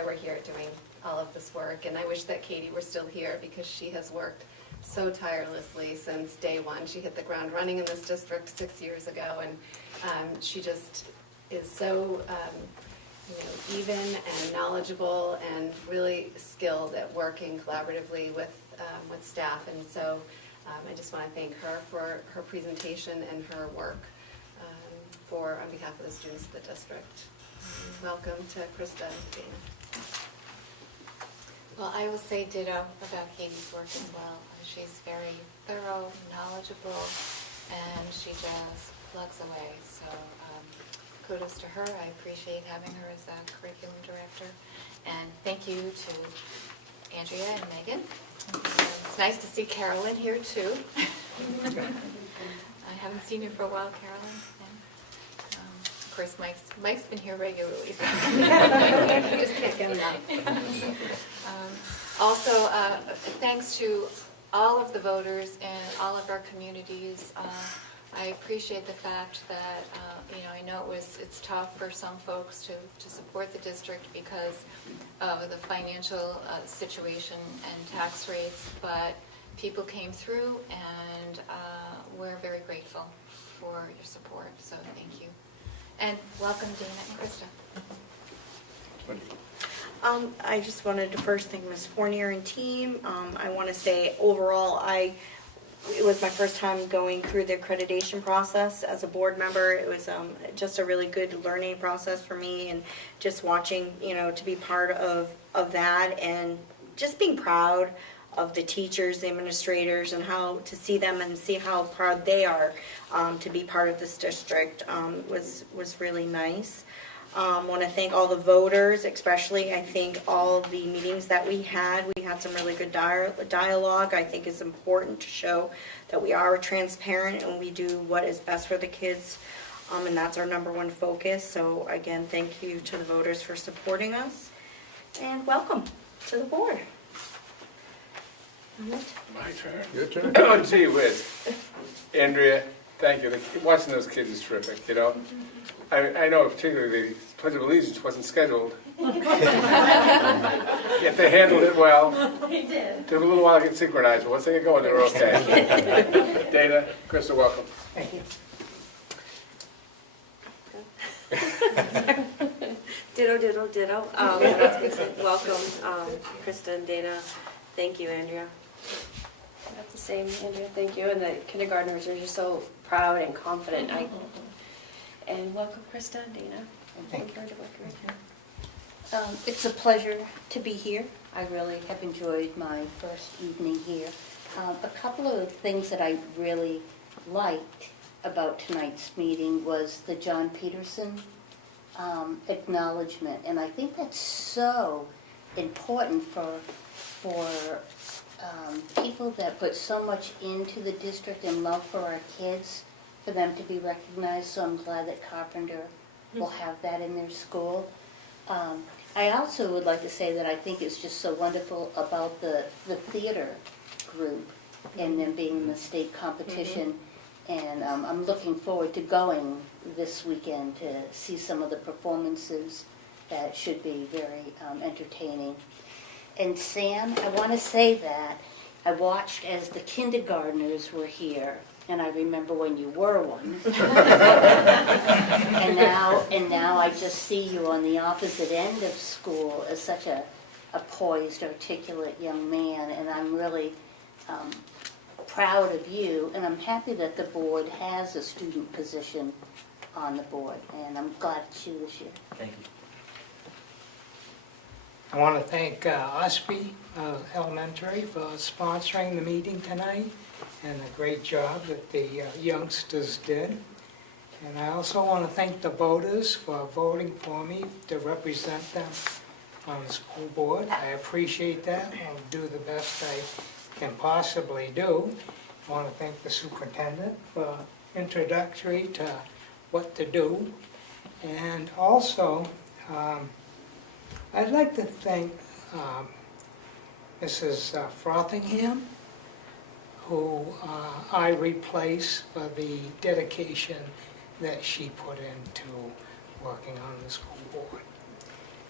we're here doing all of this work. And I wish that Katie were still here, because she has worked so tirelessly since day one. She hit the ground running in this district 6 years ago, and she just is so even and knowledgeable and really skilled at working collaboratively with staff. And so I just want to thank her for her presentation and her work on behalf of the students of the district. Welcome to Krista and Dana. Well, I will say ditto about Katie's work as well. She's very thorough, knowledgeable, and she just plugs away. So kudos to her. I appreciate having her as a curriculum director. And thank you to Andrea and Megan. It's nice to see Carolyn here too. I haven't seen you for a while, Carolyn. And, of course, Mike's been here regularly. So you just can't get enough. Also, thanks to all of the voters in all of our communities. I appreciate the fact that, I know it's tough for some folks to support the district because of the financial situation and tax rates, but people came through, and we're very grateful for your support, so thank you. And welcome Dana and Krista. I just wanted to first thank Ms. Fournier and team. I want to say overall, it was my first time going through the accreditation process as a board member. It was just a really good learning process for me, and just watching, to be part of that, and just being proud of the teachers, the administrators, and how to see them and see how proud they are to be part of this district was really nice. Want to thank all the voters, especially. I think all the meetings that we had some really good dialogue. I think it's important to show that we are transparent and we do what is best for the kids, and that's our number one focus. So again, thank you to the voters for supporting us, and welcome to the board. My turn. Your turn. Oh, gee whiz. Andrea, thank you. Watching those kids is terrific, I know particularly the Pledge of Allegiance wasn't scheduled. Yet they handled it well. They did. Took a little while to get synchronized, but once they get going, they were okay. Dana, Krista, welcome. Thank you. Ditto. Welcome, Krista and Dana. Thank you, Andrea. That's the same, Andrea. Thank you. And the kindergartners are just so proud and confident. And welcome, Krista and Dana. I'm looking forward to working with you. It's a pleasure to be here. I really have enjoyed my first evening here. A couple of things that I really liked about tonight's meeting was the John Peterson acknowledgement, and I think that's so important for people that put so much into the district and love for our kids, for them to be recognized. So I'm glad that Carpenter will have that in their school. I also would like to say that I think it's just so wonderful about the theater group and them being in the state competition. And I'm looking forward to going this weekend to see some of the performances that should be very entertaining. And Sam, I want to say that I watched as the kindergartners were here, and I remember when you were one. and now I just see you on the opposite end of school as such a poised, articulate young man, and I'm really proud of you, and I'm happy that the board has a student position on the board, and I'm glad it's you this year. Thank you. I want to thank Ossipee Elementary for sponsoring the meeting tonight, and the great job that the youngsters did. And I also want to thank the voters for voting for me to represent them on the school board. I appreciate that. I'll do the best I can possibly do. I want to thank the superintendent for introductory to what to do. And also, I'd like to thank Mrs. Frothingham, who I replace for the dedication that she put into working on the school board.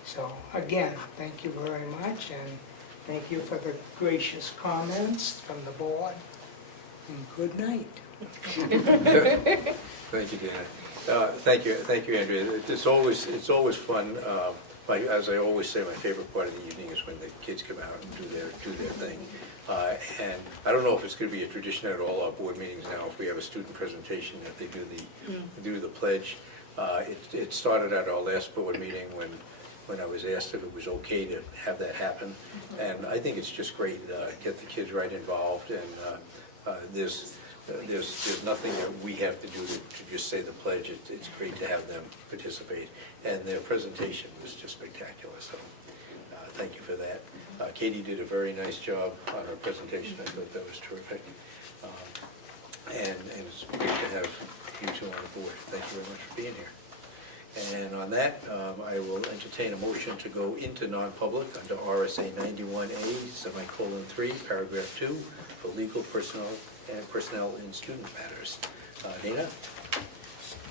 So again, thank you very much, and thank you for the gracious comments from the board, and good night. Thank you, Dana. Thank you, Andrea. It's always fun. As I always say, my favorite part of the evening is when the kids come out and do their thing. And I don't know if it's going to be a tradition at all our board meetings now. If we have a student presentation, that they do the pledge. It started at our last board meeting when I was asked if it was okay to have that happen. And I think it's just great to get the kids right involved. And there's nothing that we have to do to just say the pledge. It's great to have them participate. And their presentation was just spectacular. So thank you for that. Katie did a very nice job on her presentation. I thought that was terrific. And it's great to have you two on the board. Thank you very much for being here. And on that, I will entertain a motion to go into non-public under RSA 91A, (3), paragraph 2, for legal, personnel in student matters. Dana?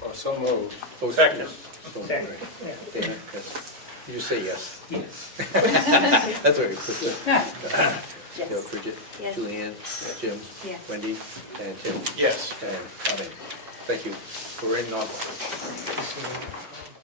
Oh, so moved. Oh, Second. So, Dana, yes. You just say yes. Yes. That's all right, Krista. Yes. Gail, Bridget, Yes. Julianne, Jim, Yes. Wendy, and Tim, Yes. and Amen. Thank you. We're in non